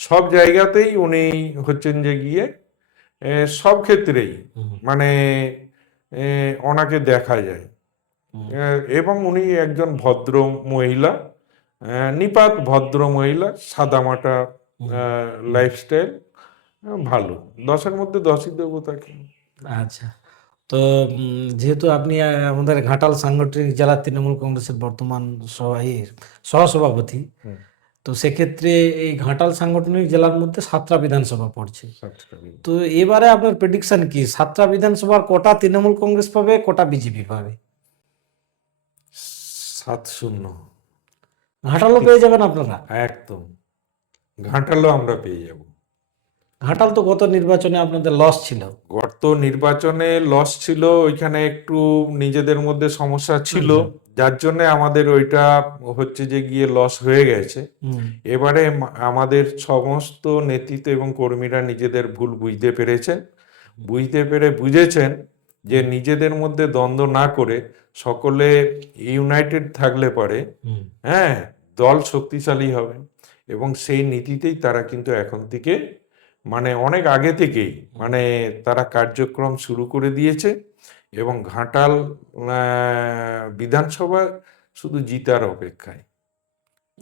সব জায়গাতেই উনি হচ্ছেন যে গিয়ে সব ক্ষেত্রেই হুম, মানে ওনাকে দেখা যায়। হুম, এবং উনি একজন ভদ্র মহিলা, নিপাত ভদ্র মহিলা, সাদামাটা হুম, হুম। লাইফস্টাইল, ভালো। 10-এর মধ্যে 10ই দেবো তাকে। আচ্ছা। তো যেহেতু আপনি আমাদের ঘাটাল সাংগঠনিক জেলা তৃণমূল কংগ্রেসের বর্তমান সহসভাপতি, হুম, তো সেক্ষেত্রে এই ঘাটাল সাংগঠনিক জেলার মধ্যে 7টা বিধানসভা পড়ছে। 7টা বিন। তো এবারে আপনার প্রেডিকশন কি? 7টা বিধানসভার কটা তৃণমূল কংগ্রেস পাবে, কটা বিজেপি পাবে? 7-0। ঘাটালও পেয়ে যাবেন আপনারা? একদম, ঘাটালও আমরা পেয়ে যাব। ঘাটাল তো গত নির্বাচনে আপনাদের লস ছিল। গত নির্বাচনে লস ছিল, ওইখানে একটু নিজেদের মধ্যে সমস্যা ছিল, আচ্ছা। যার জন্য আমাদের ওইটা হচ্ছে যে গিয়ে লস হয়ে গেছে। হুম, এবারে আমাদের সমস্ত নেতৃত্ব এবং কর্মীরা নিজেদের ভুল বুঝতে পেরেছেন, বুঝতে পেরে বুঝেছেন যে হুম, নিজেদের মধ্যে দ্বন্দ্ব না করে সকলে ইউনাইটেড থাকলে পারে, হুম, হ্যাঁ, দল শক্তিশালী হবে। এবং সেই নীতিতেই তারা কিন্তু এখন থেকে মানে অনেক আগে থেকেই মানে তারা কার্যক্রম শুরু করে দিয়েছে এবং ঘাটাল বিধানসভা শুধু জিতার অপেক্ষায়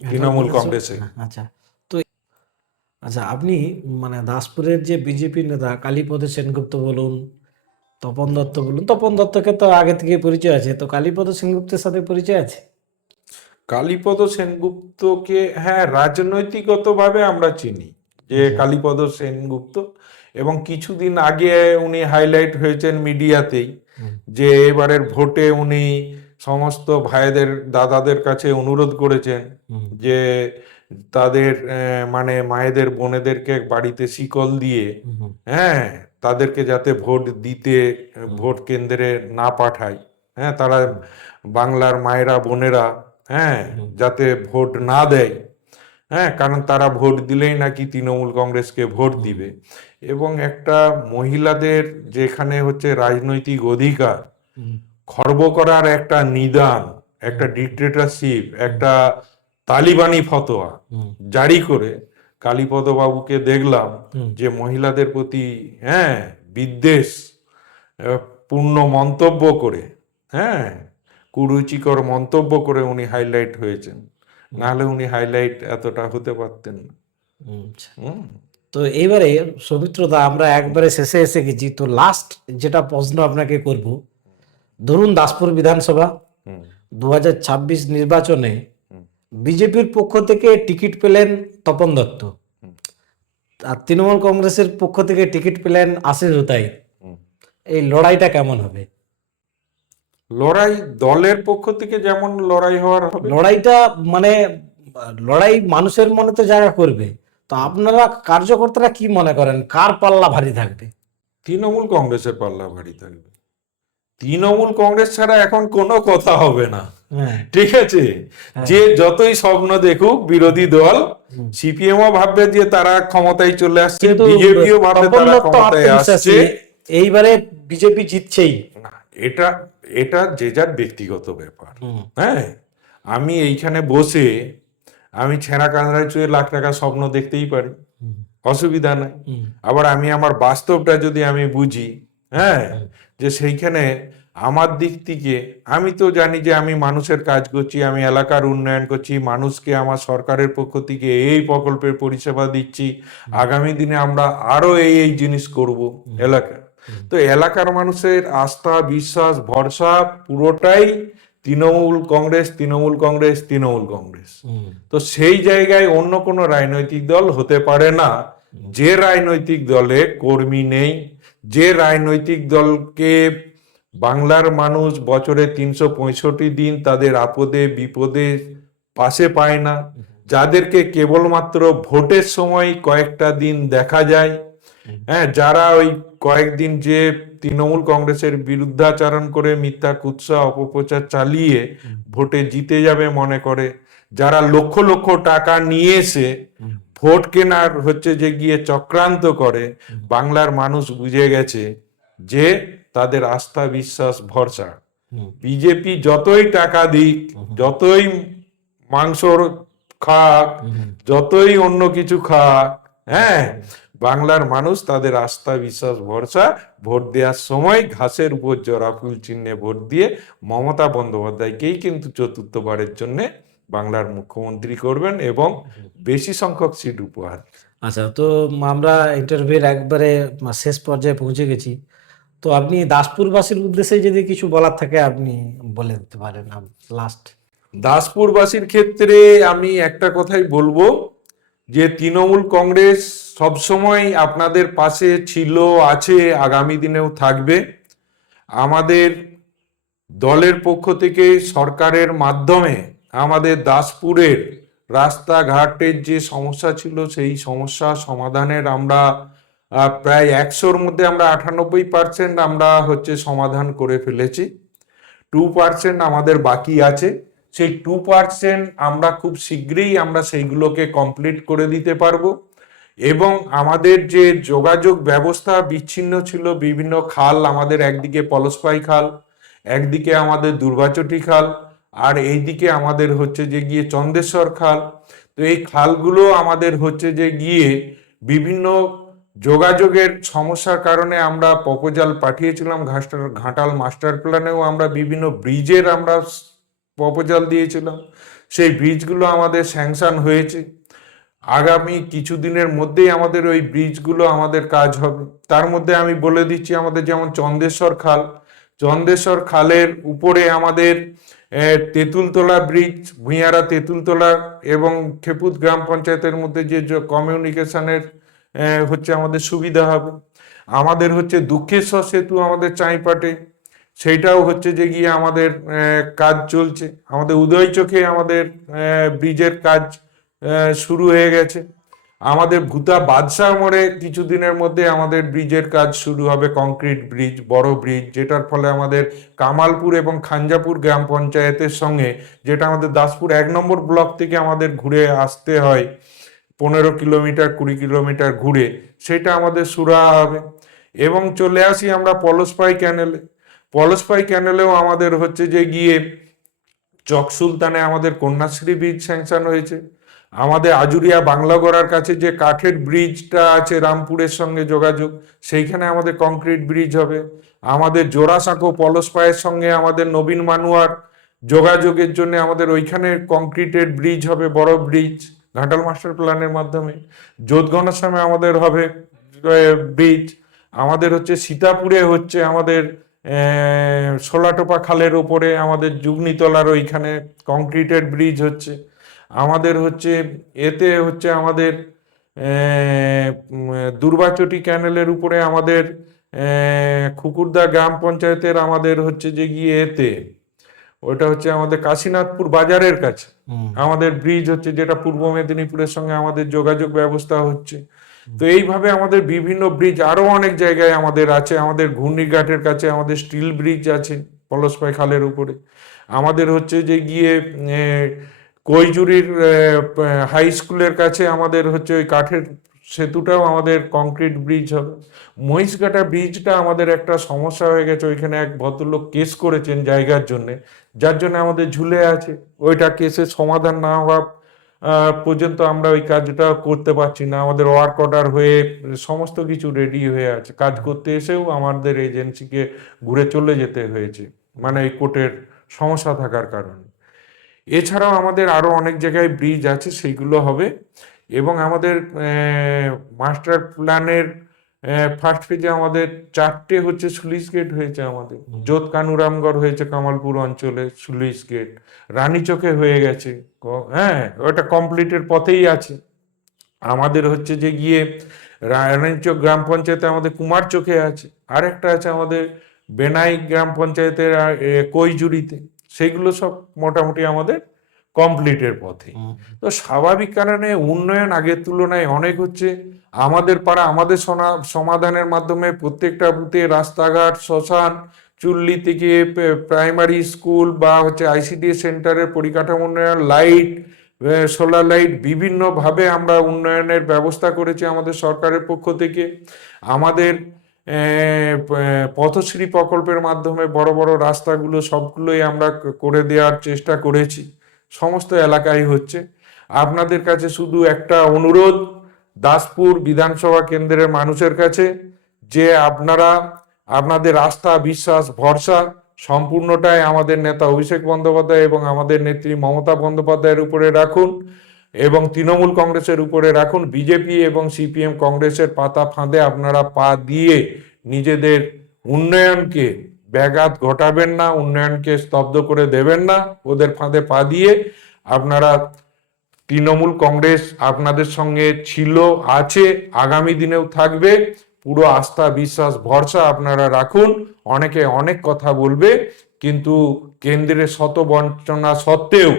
তৃণমূল কংগ্রেসে। আচ্ছা, তো আচ্ছা আপনি মানে দাসপুরের যে বিজেপি নেতা কালীপদ সেনগুপ্ত বলুন, তপন দত্ত বলুন, তপন দত্তকে তো আগে থেকে পরিচয় আছে, তো কালীপদ সেনগুপ্তের সাথে পরিচয় আছে? কালীপদ সেনগুপ্তকে হ্যাঁ রাজনৈতিকগতভাবে আমরা চিনি যে আচ্ছা। কালীপদ সেনগুপ্ত, এবং কিছুদিন আগে উনি হাইলাইট হয়েছেন মিডিয়াতেই হুম, যে এবারের ভোটে উনি সমস্ত ভাইদের দাদাদের কাছে অনুরোধ করেছেন হুম, যে তাদের মানে মায়েদের বোনেদেরকে বাড়িতে শিকল দিয়ে হুম, হুম, হ্যাঁ তাদেরকে যাতে ভোট দিতে হুম, ভোট কেন্দ্রে না পাঠায়, হ্যাঁ তারা বাংলার মায়েরা বোনেরা হ্যাঁ হুম, যাতে ভোট না দেয়, হ্যাঁ কারণ তারা ভোট দিলেই নাকি তৃণমূল কংগ্রেসকে ভোট হুম, দিবে। এবং একটা মহিলাদের যেখানে হচ্ছে রাজনৈতিক অধিকার হুম, খর্ব করার একটা নিদান, একটা হুম, ডিক্টেটরশিপ, হুম, একটা তালিবানি ফতোয়া হুম, জারি করে কালীপদ বাবুকে দেখলাম হুম, যে মহিলাদের প্রতি হ্যাঁ বিদ্বেষ পূর্ণ মন্তব্য করে, হ্যাঁ কুরুচিকর মন্তব্য করে উনি হাইলাইট হয়েছেন, হুম, নাহলে উনি হাইলাইট এতটা হতে পারতেন না। হুম, আচ্ছা। হুম তো এইবারে সৌমিত্রদা আমরা একবারে শেষে এসে গেছি, তো লাস্ট যেটা প্রশ্ন আপনাকে করব, ধরুন দাসপুর বিধানসভা হুম 2026 নির্বাচনে হুম বিজেপির পক্ষ থেকে টিকিট পেলেন তপন দত্ত, হুম আর তৃণমূল কংগ্রেসের পক্ষ থেকে টিকিট পেলেন আশিস হুতাই, হুম। এই লড়াইটা কেমন হবে? লড়াই দলের পক্ষ থেকে যেমন লড়াই হওয়ার হবে। লড়াইটা মানে লড়াই মানুষের মনে তো জায়গা করবে, তো আপনারা কার্যকর্তারা কি মনে করেন কার পাল্লা ভারী থাকবে? তৃণমূল কংগ্রেসের পাল্লা ভারী থাকবে। তৃণমূল কংগ্রেস ছাড়া এখন কোনো কথা হবে না, হ্যাঁ, ঠিক আছে? হ্যাঁ, যে যতই স্বপ্ন দেখুক বিরোধী দল, হুম। সিপিএমও ভাববে যে তারা ক্ষমতায় চলে আসছে, কিন্তু বিজেপিও ভাববে তপন তারা দত্ত ক্ষমতায় আত্মবিশ্বাসী, আসছে। এইবারে বিজেপি জিতছেই। না, এটা এটা যে যার ব্যক্তিগত ব্যাপার। হুম, হ্যাঁ, আমি এইখানে বসে আমি ছেঁড়া কাঁকড়ায় চুয়ে লাখ টাকা স্বপ্ন দেখতেই পারি, হুম, অসুবিধা নাই। হুম, আবার আমি আমার বাস্তবটা যদি আমি বুঝি, হ্যাঁ হুম, যে সেইখানে আমার দিক থেকে আমি তো জানি যে আমি মানুষের কাজ করছি, আমি এলাকার উন্নয়ন করছি, মানুষকে আমার সরকারের পক্ষ থেকে এই প্রকল্পের পরিষেবা দিচ্ছি, আগামী দিনে আমরা আরো এই জিনিস করব হুম, এলাকা। হুম, তো এলাকার মানুষের আস্থা বিশ্বাস ভরসা পুরোটাই তৃণমূল কংগ্রেস তৃণমূল কংগ্রেস তৃণমূল কংগ্রেস। হুম, তো সেই জায়গায় অন্য কোনো রাজনৈতিক দল হতে পারে না যে রাজনৈতিক দলে কর্মী নেই, যে রাজনৈতিক দলকে বাংলার মানুষ বছরে 365 দিন তাদের আপদে বিপদে পাশে পায় না, যাদেরকে কেবলমাত্র ভোটের সময় কয়েকটা দিন দেখা যায়, হুম, হ্যাঁ যারা ওই কয়েকদিন যে তৃণমূল কংগ্রেসের বিরুদ্ধাচরণ করে মিথ্যা কুৎসা অপপ্রচার চালিয়ে হুম, ভোটে জিতে যাবে মনে করে, যারা লক্ষ লক্ষ টাকা নিয়ে এসে হুম, ভোট কেনার হচ্ছে যে গিয়ে চক্রান্ত করে, হুম, বাংলার মানুষ বুঝে গেছে যে তাদের আস্থা বিশ্বাস ভরসা হুম, বিজেপি যতই টাকা দিক, হুম, যতই মাংসর খাক, হুম, যতই অন্য কিছু খাক, হ্যাঁ হুম, বাংলার মানুষ তাদের আস্থা বিশ্বাস ভরসা ভোট দেওয়ার সময় ঘাসের উপর জোড়া ফুল চিহ্নে ভোট দিয়ে মমতা বন্দ্যোপাধ্যায়কেই কিন্তু চতুর্থবারের জন্য বাংলার মুখ্যমন্ত্রী করবেন এবং বেশি সংখ্যক সিট উপহার। আচ্ছা, তো আমরা ইন্টারভিউর একবারে শেষ পর্যায়ে পৌঁছে গেছি, তো আপনি দাসপুরবাসীর উদ্দেশ্যে যদি কিছু বলার থাকে আপনি বলে দিতে পারেন লাস্ট। দাসপুরবাসীর ক্ষেত্রে আমি একটা কথাই বলবো যে তৃণমূল কংগ্রেস সবসময় আপনাদের পাশে ছিল, আছে, আগামী দিনেও থাকবে। আমাদের দলের পক্ষ থেকে সরকারের মাধ্যমে আমাদের দাসপুরের রাস্তাঘাটের যে সমস্যা ছিল সেই সমস্যা সমাধানের আমরা প্রায় 100-র মধ্যে আমরা 98% আমরা হচ্ছে সমাধান করে ফেলেছি। 2% আমাদের বাকি আছে, সেই 2% আমরা খুব শীঘ্রই আমরা সেইগুলোকে কমপ্লিট করে দিতে পারবো। এবং আমাদের যে যোগাযোগ ব্যবস্থা বিচ্ছিন্ন ছিল, বিভিন্ন খাল, আমাদের একদিকে পলসপাই খাল, একদিকে আমাদের দুর্বাচটি খাল, আর এইদিকে আমাদের হচ্ছে যে গিয়ে চন্দেশ্বর খাল। তো এই খালগুলো আমাদের হচ্ছে যে গিয়ে বিভিন্ন যোগাযোগের সমস্যার কারণে আমরা প্রপোজাল পাঠিয়েছিলাম, ঘাটাল মাস্টার প্ল্যানেও আমরা বিভিন্ন ব্রিজের আমরা প্রপোজাল দিয়েছিলাম, সেই ব্রিজগুলো আমাদের স্যাংশন হয়েছে। আগামী কিছুদিনের মধ্যেই আমাদের ওই ব্রিজগুলো আমাদের কাজ হবে। তার মধ্যে আমি বলে দিচ্ছি, আমাদের যেমন চন্দেশ্বর খালের উপরে আমাদের তেঁতুলতলা ব্রিজ, ভুঁইয়ারা তেঁতুলতলা এবং খেপুত গ্রাম পঞ্চায়েতের মধ্যে যে কমিউনিকেশনের হচ্ছে আমাদের সুবিধা হবে। আমাদের হচ্ছে দুঃখেশ্বর সেতু আমাদের চাঁইপাটে, সেইটাও হচ্ছে যে গিয়ে আমাদের কাজ চলছে। আমাদের উদয় চোখে আমাদের ব্রিজের কাজ শুরু হয়ে গেছে। আমাদের ভুতা বাদশাহ মোড়ে কিছুদিনের মধ্যে আমাদের ব্রিজের কাজ শুরু হবে, কংক্রিট ব্রিজ, বড় ব্রিজ, যেটার ফলে আমাদের কামালপুর এবং খাঞ্জাপুর গ্রাম পঞ্চায়েতের সঙ্গে, যেটা আমাদের দাসপুর 1 নম্বর ব্লক থেকে আমাদের ঘুরে আসতে হয় 15 কিলোমিটার 20 কিলোমিটার ঘুরে, সেটা আমাদের সুরাহা হবে। এবং চলে আসি আমরা পলসপাই ক্যানেলেও আমাদের হচ্ছে যে গিয়ে চক সুলতানে আমাদের কন্যাশ্রী ব্রিজ স্যাংশন হয়েছে। আমাদের আজুরিয়া বাংলাগড়ার কাছে যে কাঠের ব্রিজটা আছে রামপুরের সঙ্গে যোগাযোগ, সেইখানে আমাদের কংক্রিট ব্রিজ হবে। আমাদের জোড়াসাঁকো পলসপাইয়ের সঙ্গে আমাদের নবীন মানুয়ার যোগাযোগের জন্য আমাদের ওইখানে কংক্রিটের ব্রিজ হবে, বড় ব্রিজ, ঘাটাল মাস্টার প্ল্যানের মাধ্যমে। যোধঘনশ্যামে আমাদের হবে ব্রিজ। আমাদের হচ্ছে সীতাপুরে হচ্ছে আমাদের সোলাটোপা খালের ওপরে আমাদের যুগনিতলার ওইখানে কংক্রিটের ব্রিজ হচ্ছে। আমাদের হচ্ছে এতে হচ্ছে আমাদের দুর্বাচটি ক্যানেলের উপরে আমাদের খুকুরদা গ্রাম পঞ্চায়েতের আমাদের হচ্ছে যে গিয়ে এতে, ওইটা হচ্ছে আমাদের কাশীনাথপুর বাজারের কাছে আমাদের ব্রিজ হচ্ছে, যেটা পূর্ব মেদিনীপুরের সঙ্গে আমাদের যোগাযোগ ব্যবস্থা হচ্ছে। তো এইভাবে আমাদের বিভিন্ন ব্রিজ আরো অনেক জায়গায় আমাদের আছে। আমাদের ঘূর্ণিঘাটের কাছে আমাদের স্টিল ব্রিজ আছে পলসপাই খালের উপরে। আমাদের হচ্ছে যে গিয়ে কৈজুরির হাই স্কুলের কাছে আমাদের হচ্ছে ওই কাঠের সেতুটাও আমাদের কংক্রিট ব্রিজ হবে। মহিষঘাটা ব্রিজটা আমাদের একটা সমস্যা হয়ে গেছে, ওইখানে এক ভদ্রলোক কেস করেছেন জায়গার জন্য, যার জন্য আমাদের ঝুলে আছে। ওইটা কেসের সমাধান না হওয়া পর্যন্ত আমরা ওই কাজটা করতে পারছি না। আমাদের ওয়ার্ক অর্ডার হয়ে সমস্ত কিছু রেডি হয়ে আছে, কাজ করতে এসেও আমাদের এজেন্সিকে ঘুরে চলে যেতে হয়েছে, মানে এই কোর্টের সমস্যা থাকার কারণে। এছাড়াও আমাদের আরো অনেক জায়গায় ব্রিজ আছে, সেইগুলো হবে। এবং আমাদের মাস্টার প্ল্যানের ফার্স্ট ফেজে আমাদের 4টে হচ্ছে স্লুইস গেট হয়েছে, আমাদের যোধ কানুরামগড় হয়েছে কামালপুর অঞ্চলে স্লুইস গেট, রানীচকে হয়ে গেছে, হ্যাঁ ওটা কমপ্লিটের পথেই আছে। আমাদের হচ্ছে যে গিয়ে রানীচক গ্রাম পঞ্চায়েতে আমাদের কুমার চোখে আছে, আরেকটা আছে আমাদের বেনাই গ্রাম পঞ্চায়েতের কৈজুরিতে, সেগুলো সব মোটামুটি আমাদের কমপ্লিটের পথে। তো স্বাভাবিক কারণে উন্নয়ন আগের তুলনায় অনেক হচ্ছে। আমাদের পাড়া আমাদের সমাধানের মাধ্যমে প্রত্যেকটা বুথে রাস্তাঘাট, শ্মশান, চুল্লি থেকে প্রাইমারি স্কুল বা হচ্ছে আইসিডিএস সেন্টারের পরিকাঠামো উন্নয়ন, লাইট, সোলার লাইট, বিভিন্নভাবে আমরা উন্নয়নের ব্যবস্থা করেছি আমাদের সরকারের পক্ষ থেকে। আমাদের পথশ্রী প্রকল্পের মাধ্যমে বড় বড় রাস্তাগুলো সবগুলোই আমরা করে দেওয়ার চেষ্টা করেছি, সমস্ত এলাকায় হচ্ছে। আপনাদের কাছে শুধু একটা অনুরোধ দাসপুর বিধানসভা কেন্দ্রের মানুষের কাছে, যে আপনারা আপনাদের আস্থা, বিশ্বাস, ভরসা সম্পূর্ণটাই আমাদের নেতা অভিষেক বন্দ্যোপাধ্যায় এবং আমাদের নেত্রী মমতা বন্দ্যোপাধ্যায়ের উপরে রাখুন এবং তৃণমূল কংগ্রেসের উপরে রাখুন। বিজেপি এবং সিপিএম কংগ্রেসের পাতা ফাঁদে আপনারা পা দিয়ে নিজেদের উন্নয়নকে ব্যাঘাত ঘটাবেন না, উন্নয়নকে স্তব্ধ করে দেবেন না। ওদের ফাঁদে পা দিয়ে আপনারা, তৃণমূল কংগ্রেস আপনাদের সঙ্গে ছিল, আছে, আগামী দিনেও থাকবে। পুরো আস্থা, বিশ্বাস, ভরসা আপনারা রাখুন। অনেকে অনেক কথা বলবে, কিন্তু কেন্দ্রের শত বঞ্চনা সত্ত্বেও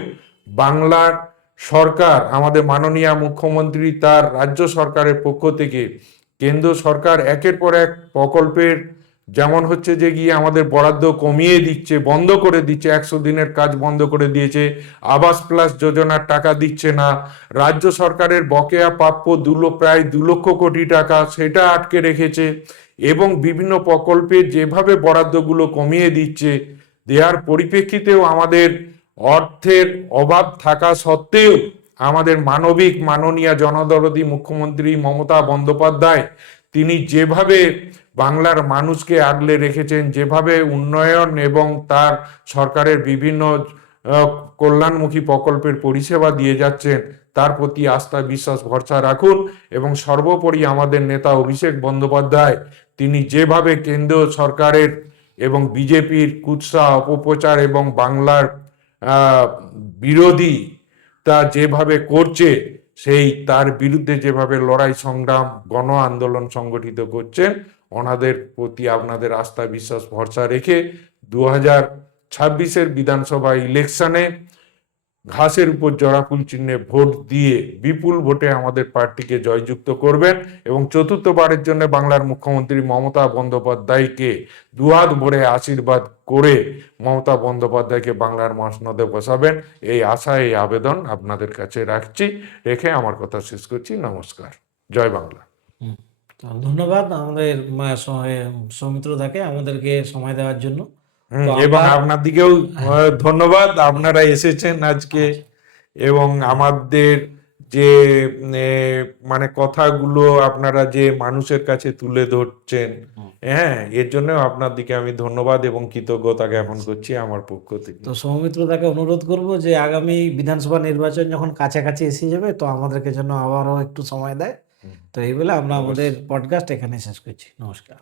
বাংলার সরকার, আমাদের মাননীয় মুখ্যমন্ত্রী তার রাজ্য সরকারের পক্ষ থেকে, কেন্দ্র সরকার একের পর এক প্রকল্পের, যেমন হচ্ছে যে গিয়ে আমাদের বরাদ্দ কমিয়ে দিচ্ছে, বন্ধ করে দিচ্ছে, 100 দিনের কাজ বন্ধ করে দিয়েছে, আবাস প্লাস যোজনার টাকা দিচ্ছে না, রাজ্য সরকারের বকেয়া প্রাপ্য প্রায় 2 লক্ষ কোটি টাকা সেটা আটকে রেখেছে, এবং বিভিন্ন প্রকল্পে যেভাবে বরাদ্দগুলো কমিয়ে দিচ্ছে, দেওয়ার পরিপ্রেক্ষিতেও আমাদের অর্থের অভাব থাকা সত্ত্বেও আমাদের মাননীয় জনদরদী মুখ্যমন্ত্রী মমতা বন্দ্যোপাধ্যায় তিনি যেভাবে বাংলার মানুষকে আগলে রেখেছেন, যেভাবে উন্নয়ন এবং তার সরকারের বিভিন্ন কল্যাণমুখী প্রকল্পের পরিষেবা দিয়ে যাচ্ছেন, তার প্রতি আস্থা বিশ্বাস ভরসা রাখুন। এবং সর্বোপরি আমাদের নেতা অভিষেক বন্দ্যোপাধ্যায়, তিনি যেভাবে কেন্দ্রীয় সরকারের এবং বিজেপির কুৎসা অপপ্রচার এবং বাংলার বিরোধী তা যেভাবে করছে, সেই তার বিরুদ্ধে যেভাবে লড়াই সংগ্রাম গণ আন্দোলন সংগঠিত করছেন, ওনাদের প্রতি আপনাদের আস্থা বিশ্বাস ভরসা রেখে 2026-এর বিধানসভা ইলেকশনে ঘাসের উপর জোড়াফুল চিহ্নে ভোট দিয়ে বিপুল ভোটে আমাদের প্রার্থীকে জয়যুক্ত করবেন এবং চতুর্থবারের জন্য বাংলার মুখ্যমন্ত্রী মমতা বন্দ্যোপাধ্যায়কে দুহাত ভরে আশীর্বাদ করে মমতা বন্দ্যোপাধ্যায়কে বাংলার মসনদে বসাবেন, এই আশা এই আবেদন আপনাদের কাছে রেখে আমার কথা শেষ করছি। নমস্কার, জয় বাংলা। তো ধন্যবাদ আমাদের সৌমিত্র দাকে আমাদেরকে সময় দেওয়ার জন্য। তো এবং আমরা আপনার দিকেও ধন্যবাদ, আপনারা এসেছেন আজকে এবং আমাদের যে মানে কথাগুলো আপনারা যে মানুষের কাছে তুলে ধরছেন, হ্যাঁ, এর জন্য আপনার দিকে আমি ধন্যবাদ এবং কৃতজ্ঞতা জ্ঞাপন করছি আমার পক্ষ থেকে। তো সৌমিত্র দাকে অনুরোধ করব যে আগামী বিধানসভা নির্বাচন যখন কাছাকাছি এসে যাবে, তো আমাদেরকে জন্য আবারও একটু সময় দেয়। তো এই বলে আমরা আমাদের পডকাস্ট এখানে শেষ করছি। নমস্কার।